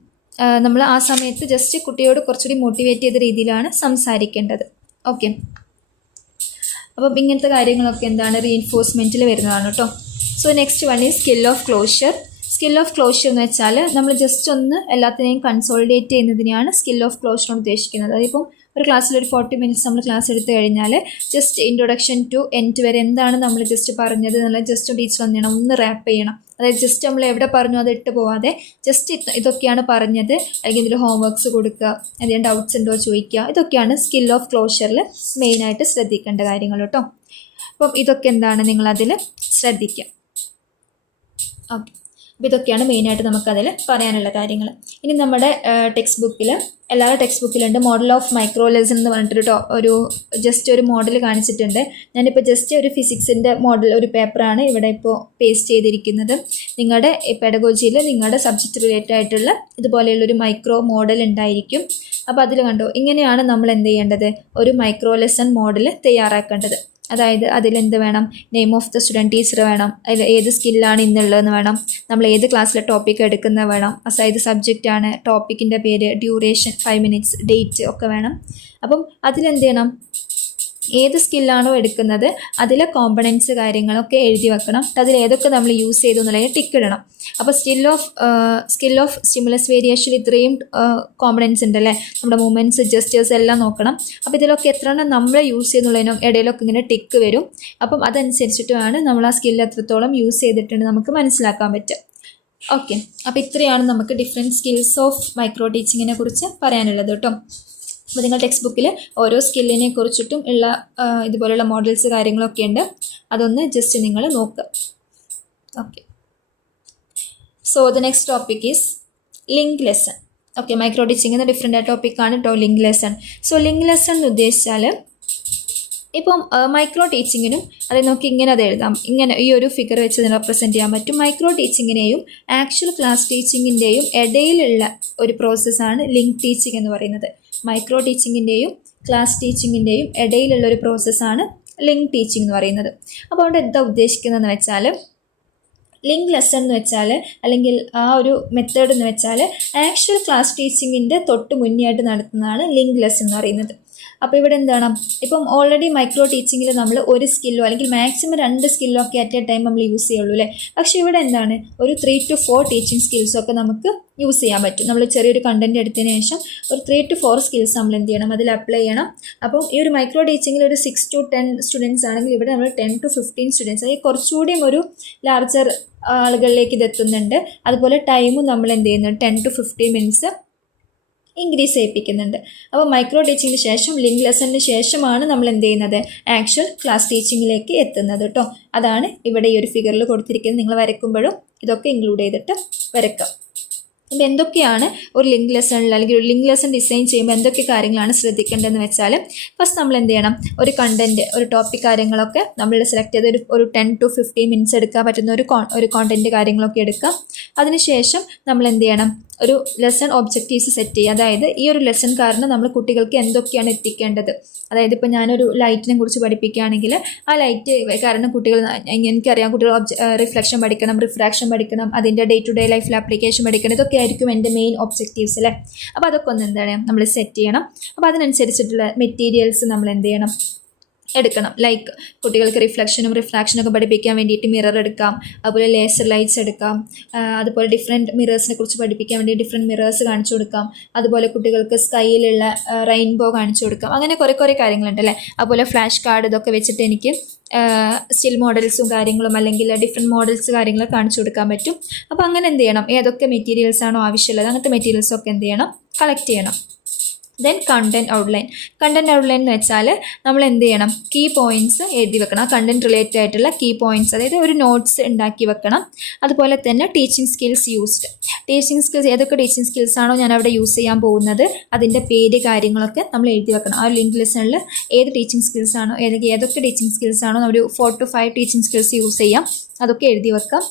നമ്മൾ ആ സമയത്ത് ജസ്റ്റ് കുട്ടിയോട് കുറച്ചുകൂടി മോട്ടിവേറ്റ് ചെയ്ത രീതിയിലാണ് സംസാരിക്കേണ്ടത്. ഓക്കെ, അപ്പം ഇങ്ങനത്തെ കാര്യങ്ങളൊക്കെ എന്താണ്, റീഇൻഫോഴ്സ്മെൻറ്റിൽ വരുന്നതാണ് കേട്ടോ. So next one is skill of closure. Skill of closure എന്ന് വെച്ചാൽ നമ്മൾ ജസ്റ്റ് ഒന്ന് എല്ലാത്തിനെയും കൺസോളിഡേറ്റ് ചെയ്യുന്നതിനെയാണ് സ്കിൽ ഓഫ് ക്ലോഷർ കൊണ്ട് ഉദ്ദേശിക്കുന്നത്. അതിപ്പം ഒരു ക്ലാസ്സിൽ ഒരു 40 മിനിറ്റ്സ് നമ്മൾ ക്ലാസ് എടുത്തു കഴിഞ്ഞാൽ ജസ്റ്റ് ഇൻട്രൊഡക്ഷൻ ടു എൻഡ് വരെ എന്താണ് നമ്മൾ ജസ്റ്റ് പറഞ്ഞത് എന്നുള്ളത് ജസ്റ്റ് ടീച്ചർ ഒന്ന് റാപ്പ് ചെയ്യണം. അതായത് ജസ്റ്റ് നമ്മൾ എവിടെ പറഞ്ഞു അത് ഇട്ട് പോവാതെ ജസ്റ്റ് ഇതൊക്കെയാണ് പറഞ്ഞത്, അല്ലെങ്കിൽ ഇതിൽ ഹോംവർക്ക്സ് കൊടുക്കുക, എന്തെങ്കിലും ഡൗട്ട്സ് ഉണ്ടോ ചോദിക്കുക, ഇതൊക്കെയാണ് സ്കിൽ ഓഫ് ക്ലോഷറിൽ മെയിനായിട്ട് ശ്രദ്ധിക്കേണ്ട കാര്യങ്ങൾ കേട്ടോ. അപ്പം ഇതൊക്കെ എന്താണ് നിങ്ങളതിൽ ശ്രദ്ധിക്കുക. ഓക്കെ, അപ്പോൾ ഇതൊക്കെയാണ് മെയിനായിട്ട് നമുക്കതിൽ പറയാനുള്ള കാര്യങ്ങൾ. ഇനി നമ്മുടെ ടെക്സ്റ്റ് ബുക്കിൽ, എല്ലാവരുടെ ടെക്സ്റ്റ് ബുക്കിലുണ്ട് മോഡൽ ഓഫ് മൈക്രോ ലെസൺ എന്ന് പറഞ്ഞിട്ടൊരു ജസ്റ്റ് ഒരു മോഡൽ കാണിച്ചിട്ടുണ്ട്. ഞാനിപ്പോൾ ജസ്റ്റ് ഒരു ഫിസിക്സിൻ്റെ മോഡൽ ഒരു പേപ്പറാണ് ഇവിടെ ഇപ്പോൾ പേസ്റ്റ് ചെയ്തിരിക്കുന്നത്. നിങ്ങളുടെ പെഡഗോജിയിൽ നിങ്ങളുടെ സബ്ജക്റ്റ് റിലേറ്റഡ് ആയിട്ടുള്ള ഇതുപോലെയുള്ളൊരു മൈക്രോ മോഡൽ ഉണ്ടായിരിക്കും. അപ്പോൾ അതിൽ കണ്ടോ, ഇങ്ങനെയാണ് നമ്മൾ എന്ത് ചെയ്യേണ്ടത്, ഒരു മൈക്രോ ലെസൺ മോഡൽ തയ്യാറാക്കേണ്ടത്. അതായത് അതിലെന്ത് വേണം, name of the student, teacher വേണം, അതിൽ ഏത് സ്കില്ലാണ് ഇന്നുള്ളതെന്ന് വേണം, നമ്മൾ ഏത് ക്ലാസ്സിലെ ടോപ്പിക് എടുക്കുന്നത് വേണം, അതായത് സബ്ജക്റ്റാണ്, ടോപ്പിക്കിൻ്റെ പേര്, ഡ്യൂറേഷൻ 5 മിനിറ്റ്സ്, ഡേറ്റ് ഒക്കെ വേണം. അപ്പം അതിലെന്ത് ചെയ്യണം, ഏത് സ്കില്ലാണോ എടുക്കുന്നത് അതിലെ കോമ്പണൻസ് കാര്യങ്ങളൊക്കെ എഴുതി വെക്കണം. അതിൽ ഏതൊക്കെ നമ്മൾ യൂസ് ചെയ്തു എന്നുള്ളത് ടിക്ക് ഇടണം. അപ്പോൾ സ്കിൽ ഓഫ് സ്റ്റിമുലസ് വേരിയേഷൻ ഇത്രയും കോമ്പണൻസ് ഉണ്ടല്ലേ, നമ്മുടെ മൂവ്മെൻറ്റ്സ്, ജസ്റ്റേഴ്സ് എല്ലാം നോക്കണം. അപ്പോൾ ഇതിലൊക്കെ എത്രയെണ്ണം നമ്മൾ യൂസ് ചെയ്യുന്നുള്ളതിനും ഇടയിലൊക്കെ ഇങ്ങനെ ടിക്ക് വരും. അപ്പം അതനുസരിച്ചിട്ട് വേണം നമ്മൾ ആ സ്കിൽ എത്രത്തോളം യൂസ് ചെയ്തിട്ടുണ്ട് നമുക്ക് മനസ്സിലാക്കാൻ പറ്റും. ഓക്കെ, അപ്പോൾ ഇത്രയാണ് നമുക്ക് ഡിഫറെൻറ്റ് സ്കിൽസ് ഓഫ് മൈക്രോ ടീച്ചിങ്ങിനെ കുറിച്ച് പറയാനുള്ളത് കേട്ടോ. അപ്പോൾ നിങ്ങൾ ടെക്സ്റ്റ് ബുക്കിൽ ഓരോ സ്കില്ലിനെ കുറിച്ചിട്ടും ഉള്ള ഇതുപോലുള്ള മോഡൽസ് കാര്യങ്ങളൊക്കെ ഉണ്ട്. അതൊന്ന് ജസ്റ്റ് നിങ്ങൾ നോക്കുക. Okay, so the next topic is link lesson. Okay, micro ടീച്ചിങ്ങിന് ഡിഫറെൻ്റ് ടോപ്പിക്കാണ് കേട്ടോ link lesson. So link lesson എന്ന് ഉദ്ദേശിച്ചാൽ ഇപ്പം മൈക്രോ ടീച്ചിങ്ങിനും അതായത് നമുക്ക് ഇങ്ങനെ അത് എഴുതാം, ഇങ്ങനെ ഈ ഒരു ഫിഗർ വെച്ച് ഇതിനെ റെപ്രസെൻറ്റ് ചെയ്യാൻ പറ്റും. മൈക്രോ ടീച്ചിങ്ങിനെയും ആക്ച്വൽ ക്ലാസ് ടീച്ചിങ്ങിൻ്റെയും ഇടയിലുള്ള ഒരു പ്രോസസ്സാണ് ലിങ്ക് ടീച്ചിങ് എന്ന് പറയുന്നത്. മൈക്രോ ടീച്ചിങ്ങിൻ്റെയും ക്ലാസ് ടീച്ചിങ്ങിൻ്റെയും ഇടയിലുള്ള ഒരു പ്രോസസ്സാണ് ലിങ്ക് ടീച്ചിങ് എന്ന് പറയുന്നത്. അപ്പോൾ അവിടെ എന്താ ഉദ്ദേശിക്കുന്നതെന്ന് വെച്ചാൽ, ലിങ്ക് ലെസൺ എന്ന് വെച്ചാൽ അല്ലെങ്കിൽ ആ ഒരു മെത്തേഡ് എന്ന് വെച്ചാൽ ആക്ച്വൽ ക്ലാസ് ടീച്ചിങ്ങിൻ്റെ തൊട്ട് മുന്നേ ആയിട്ട് നടത്തുന്നതാണ് ലിങ്ക് ലെസൺ എന്ന് പറയുന്നത്. അപ്പോൾ ഇവിടെ എന്താണ്, ഇപ്പം ഓൾറെഡി മൈക്രോ ടീച്ചിങ്ങിൽ നമ്മൾ ഒരു സ്കില്ലോ അല്ലെങ്കിൽ മാക്സിമം 2 സ്കില്ലോ ഒക്കെ അറ്റ് എ ടൈം നമ്മൾ യൂസ് ചെയ്യുള്ളൂ അല്ലേ. പക്ഷേ ഇവിടെ എന്താണ്, ഒരു 3 to 4 ടീച്ചിങ് സ്കിൽസൊക്കെ നമുക്ക് യൂസ് ചെയ്യാൻ പറ്റും. നമ്മൾ ചെറിയൊരു കണ്ടൻറ്റ് എടുത്തതിന് ശേഷം ഒരു 3 to 4 സ്കിൽസ് നമ്മൾ എന്ത് ചെയ്യണം, അതിൽ അപ്ലൈ ചെയ്യണം. അപ്പം ഈ ഒരു മൈക്രോ ടീച്ചിങ്ങിൽ ഒരു 6 to 10 സ്റ്റുഡൻസ് ആണെങ്കിൽ ഇവിടെ നമ്മൾ 10 to 15 സ്റ്റുഡൻസ്, അതായത് കുറച്ചുകൂടിയും ഒരു ലാർജർ ആളുകളിലേക്ക് ഇത് എത്തുന്നുണ്ട്. അതുപോലെ ടൈമും നമ്മൾ എന്ത് ചെയ്യുന്നുണ്ട്, 10 to 15 മിനിറ്റ്സ് ഇൻക്രീസ് ചെയ്യിപ്പിക്കുന്നുണ്ട്. അപ്പോൾ മൈക്രോ ടീച്ചിങ്ങിന് ശേഷം ലിങ്ക് ലെസണിന് ശേഷമാണ് നമ്മൾ എന്ത് ചെയ്യുന്നത്, ആക്ച്വൽ ക്ലാസ് ടീച്ചിങ്ങിലേക്ക് എത്തുന്നത് കേട്ടോ. അതാണ് ഇവിടെ ഈ ഒരു ഫിഗറിൽ കൊടുത്തിരിക്കുന്നത്. നിങ്ങൾ വരയ്ക്കുമ്പോഴും ഇതൊക്കെ ഇൻക്ലൂഡ് ചെയ്തിട്ട് വരയ്ക്കാം. അപ്പോൾ എന്തൊക്കെയാണ് ഒരു ലിങ്ക് ലെസണിൽ അല്ലെങ്കിൽ ഒരു ലിങ്ക് ലെസൺ ഡിസൈൻ ചെയ്യുമ്പോൾ എന്തൊക്കെ കാര്യങ്ങളാണ് ശ്രദ്ധിക്കേണ്ടതെന്ന് വെച്ചാൽ, ഫസ്റ്റ് നമ്മൾ എന്ത് ചെയ്യണം, ഒരു കണ്ടൻറ്റ്, ഒരു ടോപ്പിക് കാര്യങ്ങളൊക്കെ നമ്മൾ സെലക്ട് ചെയ്ത് ഒരു 10 to 15 മിനിറ്റ്സ് എടുക്കാൻ പറ്റുന്ന ഒരു കോണ്ടൻറ്റ് കാര്യങ്ങളൊക്കെ എടുക്കാം. അതിനുശേഷം നമ്മൾ എന്ത് ചെയ്യണം, ഒരു ലെസൺ ഒബ്ജക്റ്റീവ്സ് സെറ്റ് ചെയ്യുക. അതായത് ഈ ഒരു ലെസൺ കാരണം നമ്മൾ കുട്ടികൾക്ക് എന്തൊക്കെയാണ് എത്തിക്കേണ്ടത്. അതായത് ഇപ്പോൾ ഞാനൊരു ലൈറ്റിനെ കുറിച്ച് പഠിപ്പിക്കുകയാണെങ്കിൽ ആ ലൈറ്റ് കാരണം കുട്ടികൾ, എനിക്കറിയാം കുട്ടികൾ റിഫ്ലക്ഷൻ പഠിക്കണം, റിഫ്രാക്ഷൻ പഠിക്കണം, അതിൻ്റെ ഡേ ടു ഡേ ലൈഫിൽ ആപ്ലിക്കേഷൻ പഠിക്കണം. ഇതൊക്കെ ആയിരിക്കും എൻ്റെ മെയിൻ ഒബ്ജക്റ്റീവ്സ് അല്ലേ. അപ്പോൾ അതൊക്കെ ഒന്ന് എന്താണ് നമ്മൾ സെറ്റ് ചെയ്യണം. അപ്പോൾ അതിനനുസരിച്ചിട്ടുള്ള മെറ്റീരിയൽസ് നമ്മൾ എന്ത് ചെയ്യണം, എടുക്കണം. ലൈക്ക് കുട്ടികൾക്ക് റിഫ്ലക്ഷനും റിഫ്രാക്ഷനൊക്കെ പഠിപ്പിക്കാൻ വേണ്ടിയിട്ട് മിറർ എടുക്കാം, അതുപോലെ ലേസർ ലൈറ്റ്സ് എടുക്കാം, അതുപോലെ ഡിഫറെൻറ്റ് മിറേഴ്സിനെ കുറിച്ച് പഠിപ്പിക്കാൻ വേണ്ടി ഡിഫറെൻറ്റ് മിറേഴ്സ് കാണിച്ചു കൊടുക്കാം. അതുപോലെ കുട്ടികൾക്ക് സ്കൈയിലുള്ള റെയിൻബോ കാണിച്ചു കൊടുക്കാം. അങ്ങനെ കുറേ കാര്യങ്ങളുണ്ട് അല്ലേ. അതുപോലെ ഫ്ലാഷ് കാർഡ് ഇതൊക്കെ വെച്ചിട്ട് എനിക്ക് സ്റ്റിൽ മോഡൽസും കാര്യങ്ങളും അല്ലെങ്കിൽ ഡിഫറെൻറ്റ് മോഡൽസ് കാര്യങ്ങൾ കാണിച്ചു കൊടുക്കാൻ പറ്റും. അപ്പോൾ അങ്ങനെ എന്ത് ചെയ്യണം, ഏതൊക്കെ മെറ്റീരിയൽസാണോ ആവശ്യമുള്ളത് അങ്ങനത്തെ മെറ്റീരിയൽസൊക്കെ എന്ത് ചെയ്യണം, കളക്ട് ചെയ്യണം. Then content outline. Content outline എന്ന് വെച്ചാൽ നമ്മൾ എന്ത് ചെയ്യണം, കീ പോയിൻറ്റ്സ് എഴുതി വെക്കണം. കണ്ടൻറ് റിലേറ്റഡ് ആയിട്ടുള്ള കീ പോയിൻറ്റ്സ്, അതായത് ഒരു നോട്ട്സ് ഉണ്ടാക്കി വെക്കണം. അതുപോലെ തന്നെ teaching skills used. Teaching skills, ഏതൊക്കെ ടീച്ചിങ് സ്കിൽസ് ആണോ ഞാൻ അവിടെ യൂസ് ചെയ്യാൻ പോകുന്നത് അതിൻ്റെ പേര് കാര്യങ്ങളൊക്കെ നമ്മൾ എഴുതി വെക്കണം. ആ ലിങ്ക് ലെസണിൽ ഏത് ടീച്ചിങ് സ്കിൽസ് ആണോ, ഏതൊക്കെ ടീച്ചിങ് സ്കിൽസ് ആണോ ഒരു 4 to 5 ടീച്ചിങ് സ്കിൽസ് യൂസ് ചെയ്യാം, അതൊക്കെ എഴുതി വെക്കാം.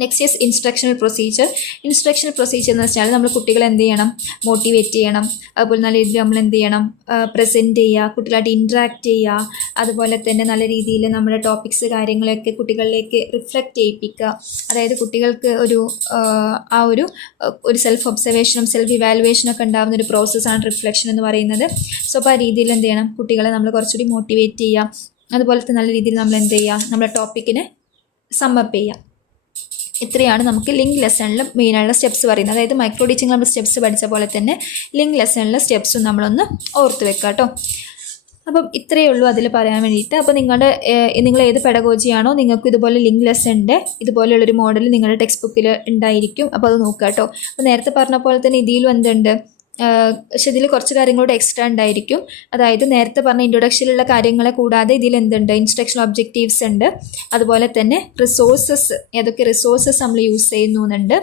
Next is instructional procedure. Instructional procedure എന്ന് വെച്ചാൽ നമ്മൾ കുട്ടികളെ എന്ത് ചെയ്യണം, മോട്ടിവേറ്റ് ചെയ്യണം. അതുപോലെ നല്ല രീതിയിൽ നമ്മൾ എന്ത് ചെയ്യണം, പ്രസൻറ്റ് ചെയ്യുക, കുട്ടികളായിട്ട് ഇൻട്രാക്ട് ചെയ്യുക. അതുപോലെ തന്നെ നല്ല രീതിയിൽ നമ്മുടെ ടോപ്പിക്സ് കാര്യങ്ങളൊക്കെ കുട്ടികളിലേക്ക് റിഫ്ലക്റ്റ് ചെയ്യിപ്പിക്കുക. അതായത് കുട്ടികൾക്ക് ആ ഒരു സെൽഫ് ഒബ്സർവേഷനും സെൽഫ് ഇവാലുവേഷനൊക്കെ ഉണ്ടാകുന്ന ഒരു പ്രോസസ്സാണ് റിഫ്ലക്ഷൻ എന്ന് പറയുന്നത്. സോ അപ്പോൾ ആ രീതിയിൽ എന്ത് ചെയ്യണം, കുട്ടികളെ നമ്മൾ കുറച്ചുകൂടി മോട്ടിവേറ്റ് ചെയ്യുക. അതുപോലത്തെ നല്ല രീതിയിൽ നമ്മൾ എന്ത് ചെയ്യുക, നമ്മുടെ ടോപ്പിക്കിനെ സമ്മപ്പ് ചെയ്യുക. ഇത്രയാണ് നമുക്ക് ലിങ്ക് ലെസണിൽ മെയിനായുള്ള സ്റ്റെപ്സ് പറയുന്നത്. അതായത് മൈക്രോ ടീച്ചിങ് നമ്മൾ സ്റ്റെപ്സ് പഠിച്ച പോലെ തന്നെ ലിങ്ക് ലെസണിലെ സ്റ്റെപ്സും നമ്മളൊന്ന് ഓർത്ത് വെക്കുക കേട്ടോ. അപ്പം ഇത്രയേ ഉള്ളൂ അതിൽ പറയാൻ വേണ്ടിയിട്ട്. അപ്പോൾ നിങ്ങൾ ഏത് പെഡഗോജിയാണോ നിങ്ങൾക്ക് ഇതുപോലെ ലിങ്ക് ലെസണിൻ്റെ ഇതുപോലെയുള്ളൊരു മോഡൽ നിങ്ങളുടെ ടെക്സ്റ്റ് ബുക്കിൽ ഉണ്ടായിരിക്കും. അപ്പോൾ അത് നോക്കുക കേട്ടോ. അപ്പോൾ നേരത്തെ പറഞ്ഞ പോലെ തന്നെ ഇതിലും എന്തുണ്ട്, പക്ഷെ ഇതിൽ കുറച്ച് കാര്യങ്ങളോട് എക്സ്ട്രാ ഉണ്ടായിരിക്കും. അതായത് നേരത്തെ പറഞ്ഞ ഇൻട്രൊഡക്ഷനിലുള്ള കാര്യങ്ങളെ കൂടാതെ ഇതിൽ എന്തുണ്ട്, ഇൻസ്ട്രക്ഷൻ ഒബ്ജക്റ്റീവ്സ് ഉണ്ട്. അതുപോലെ തന്നെ റിസോഴ്സസ്, ഏതൊക്കെ റിസോഴ്സസ് നമ്മൾ യൂസ് ചെയ്യുന്നുണ്ട്.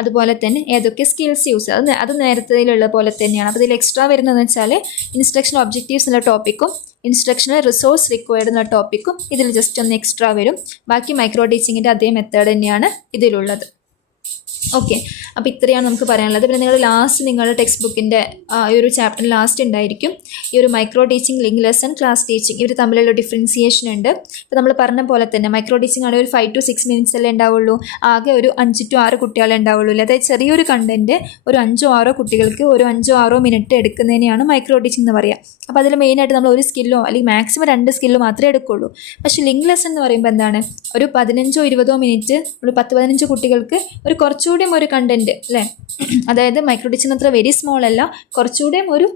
അതുപോലെ തന്നെ ഏതൊക്കെ സ്കിൽസ് യൂസ് ചെയ്യുക, അത് നേരത്തേലുള്ള പോലെ തന്നെയാണ്. അപ്പോൾ ഇതിൽ എക്സ്ട്രാ വരുന്നതെന്ന് വെച്ചാൽ ഇൻസ്ട്രക്ഷൻ ഒബ്ജക്റ്റീവ്സ് എന്നുള്ള ടോപ്പിക്കും ഇൻസ്ട്രക്ഷണൽ റിസോഴ്സ് റിക്വയർഡ് എന്ന ടോപ്പിക്കും ഇതിൽ ജസ്റ്റ് ഒന്ന് എക്സ്ട്രാ വരും. ബാക്കി മൈക്രോ ടീച്ചിങ്ങിൻ്റെ അതേ മെത്തേഡ് തന്നെയാണ് ഇതിലുള്ളത്. ഓക്കെ, അപ്പോൾ ഇത്രയാണ് നമുക്ക് പറയാനുള്ളത്. പിന്നെ നിങ്ങളുടെ ടെക്സ്റ്റ് ബുക്കിൻ്റെ ഈ ഒരു ചാപ്റ്റർ ലാസ്റ്റ് ഉണ്ടായിരിക്കും ഈ ഒരു micro teaching, link lesson, class teaching ഇവർ തമ്മിലുള്ള ഡിഫറൻസിയേഷൻ ഉണ്ട്. ഇപ്പോൾ നമ്മൾ പറഞ്ഞ പോലെ തന്നെ മൈക്രോ ടീച്ചിങ് ആണെങ്കിൽ ഒരു 5 to 6 മിനിറ്റ്സ് അല്ലേ ഉണ്ടാവുള്ളൂ. ആകെ ഒരു 5 to 6 കുട്ടികളെ ഉണ്ടാവുള്ളൂ. അതായത് ചെറിയൊരു കണ്ടൻറ്റ് ഒരു 5 or 6 കുട്ടികൾക്ക് ഒരു 5 or 6 മിനിറ്റ് എടുക്കുന്നതിനെയാണ് മൈക്രോ ടീച്ചിങ് എന്ന് പറയുക. അപ്പോൾ അതിൽ മെയിനായിട്ട് നമ്മൾ ഒരു സ്കില്ലോ അല്ലെങ്കിൽ മാക്സിമം 2 സ്കില്ലോ മാത്രമേ എടുക്കുള്ളൂ. പക്ഷേ ലിങ്ക് ലെസൺ എന്ന് പറയുമ്പോൾ എന്താണ്, ഒരു 15 or 20 മിനിറ്റ് ഒരു 10-15 കുട്ടികൾക്ക് ഒരു കുറച്ചുകൂടി ഒരു കണ്ടൻറ്റ് അല്ലേ. അതായത് മൈക്രോ ടീച്ചിങ് അത്ര വെരി സ്മോൾ അല്ല, കുറച്ചുകൂടെയും ഒരു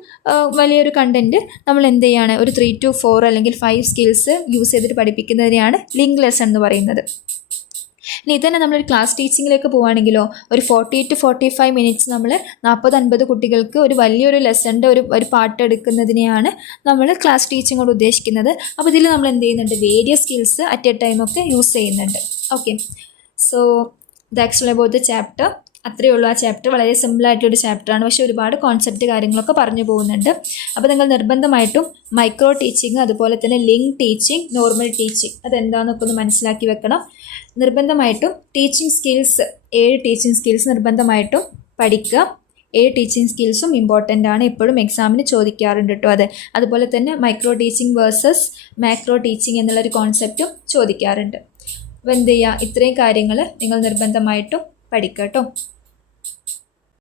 വലിയൊരു കണ്ടൻറ്റ് നമ്മൾ എന്ത് ചെയ്യാണ്, ഒരു 3 to 4 അല്ലെങ്കിൽ 5 സ്കിൽസ് യൂസ് ചെയ്തിട്ട് പഠിപ്പിക്കുന്നതിനെയാണ് ലിങ്ക് ലെസൺ എന്ന് പറയുന്നത്. ഇനി ഇതന്നെ നമ്മളൊരു ക്ലാസ് ടീച്ചിങ്ങിലേക്ക് പോവുകയാണെങ്കിലോ ഒരു 40 to 45 മിനിറ്റ്സ് നമ്മൾ 40-50 കുട്ടികൾക്ക് ഒരു വലിയൊരു ലെസൻ്റെ ഒരു പാട്ട് എടുക്കുന്നതിനെയാണ് നമ്മൾ ക്ലാസ് ടീച്ചിങ് കൊണ്ട് ഉദ്ദേശിക്കുന്നത്. അപ്പോൾ ഇതിൽ നമ്മൾ എന്ത് ചെയ്യുന്നുണ്ട്, various skills at A time ഒക്കെ യൂസ് ചെയ്യുന്നുണ്ട്. Okay, so the actually about the chapter അത്രയേ ഉള്ളൂ. ആ ചാപ്റ്റർ വളരെ സിമ്പിളായിട്ടൊരു ചാപ്റ്ററാണ്, പക്ഷേ ഒരുപാട് കോൺസെപ്റ്റ് കാര്യങ്ങളൊക്കെ പറഞ്ഞു പോകുന്നുണ്ട്. അപ്പോൾ നിങ്ങൾ നിർബന്ധമായിട്ടും മൈക്രോ ടീച്ചിങ്, അതുപോലെ തന്നെ ലിങ്ക് ടീച്ചിങ്, നോർമൽ ടീച്ചിങ് അതെന്താണെന്നൊക്കെ ഒന്ന് മനസ്സിലാക്കി വെക്കണം. നിർബന്ധമായിട്ടും ടീച്ചിങ് സ്കിൽസ് 7 ടീച്ചിങ് സ്കിൽസ് നിർബന്ധമായിട്ടും പഠിക്കുക. 7 ടീച്ചിങ് സ്കിൽസും ഇമ്പോർട്ടൻ്റ് ആണ്, എപ്പോഴും എക്സാമിന് ചോദിക്കാറുണ്ട് കേട്ടോ. അതുപോലെ തന്നെ micro teaching versus macro teaching എന്നുള്ളൊരു കോൺസെപ്റ്റും ചോദിക്കാറുണ്ട്. അപ്പോൾ എന്ത് ചെയ്യുക, ഇത്രയും കാര്യങ്ങൾ നിങ്ങൾ നിർബന്ധമായിട്ടും പഠിക്കുക കേട്ടോ.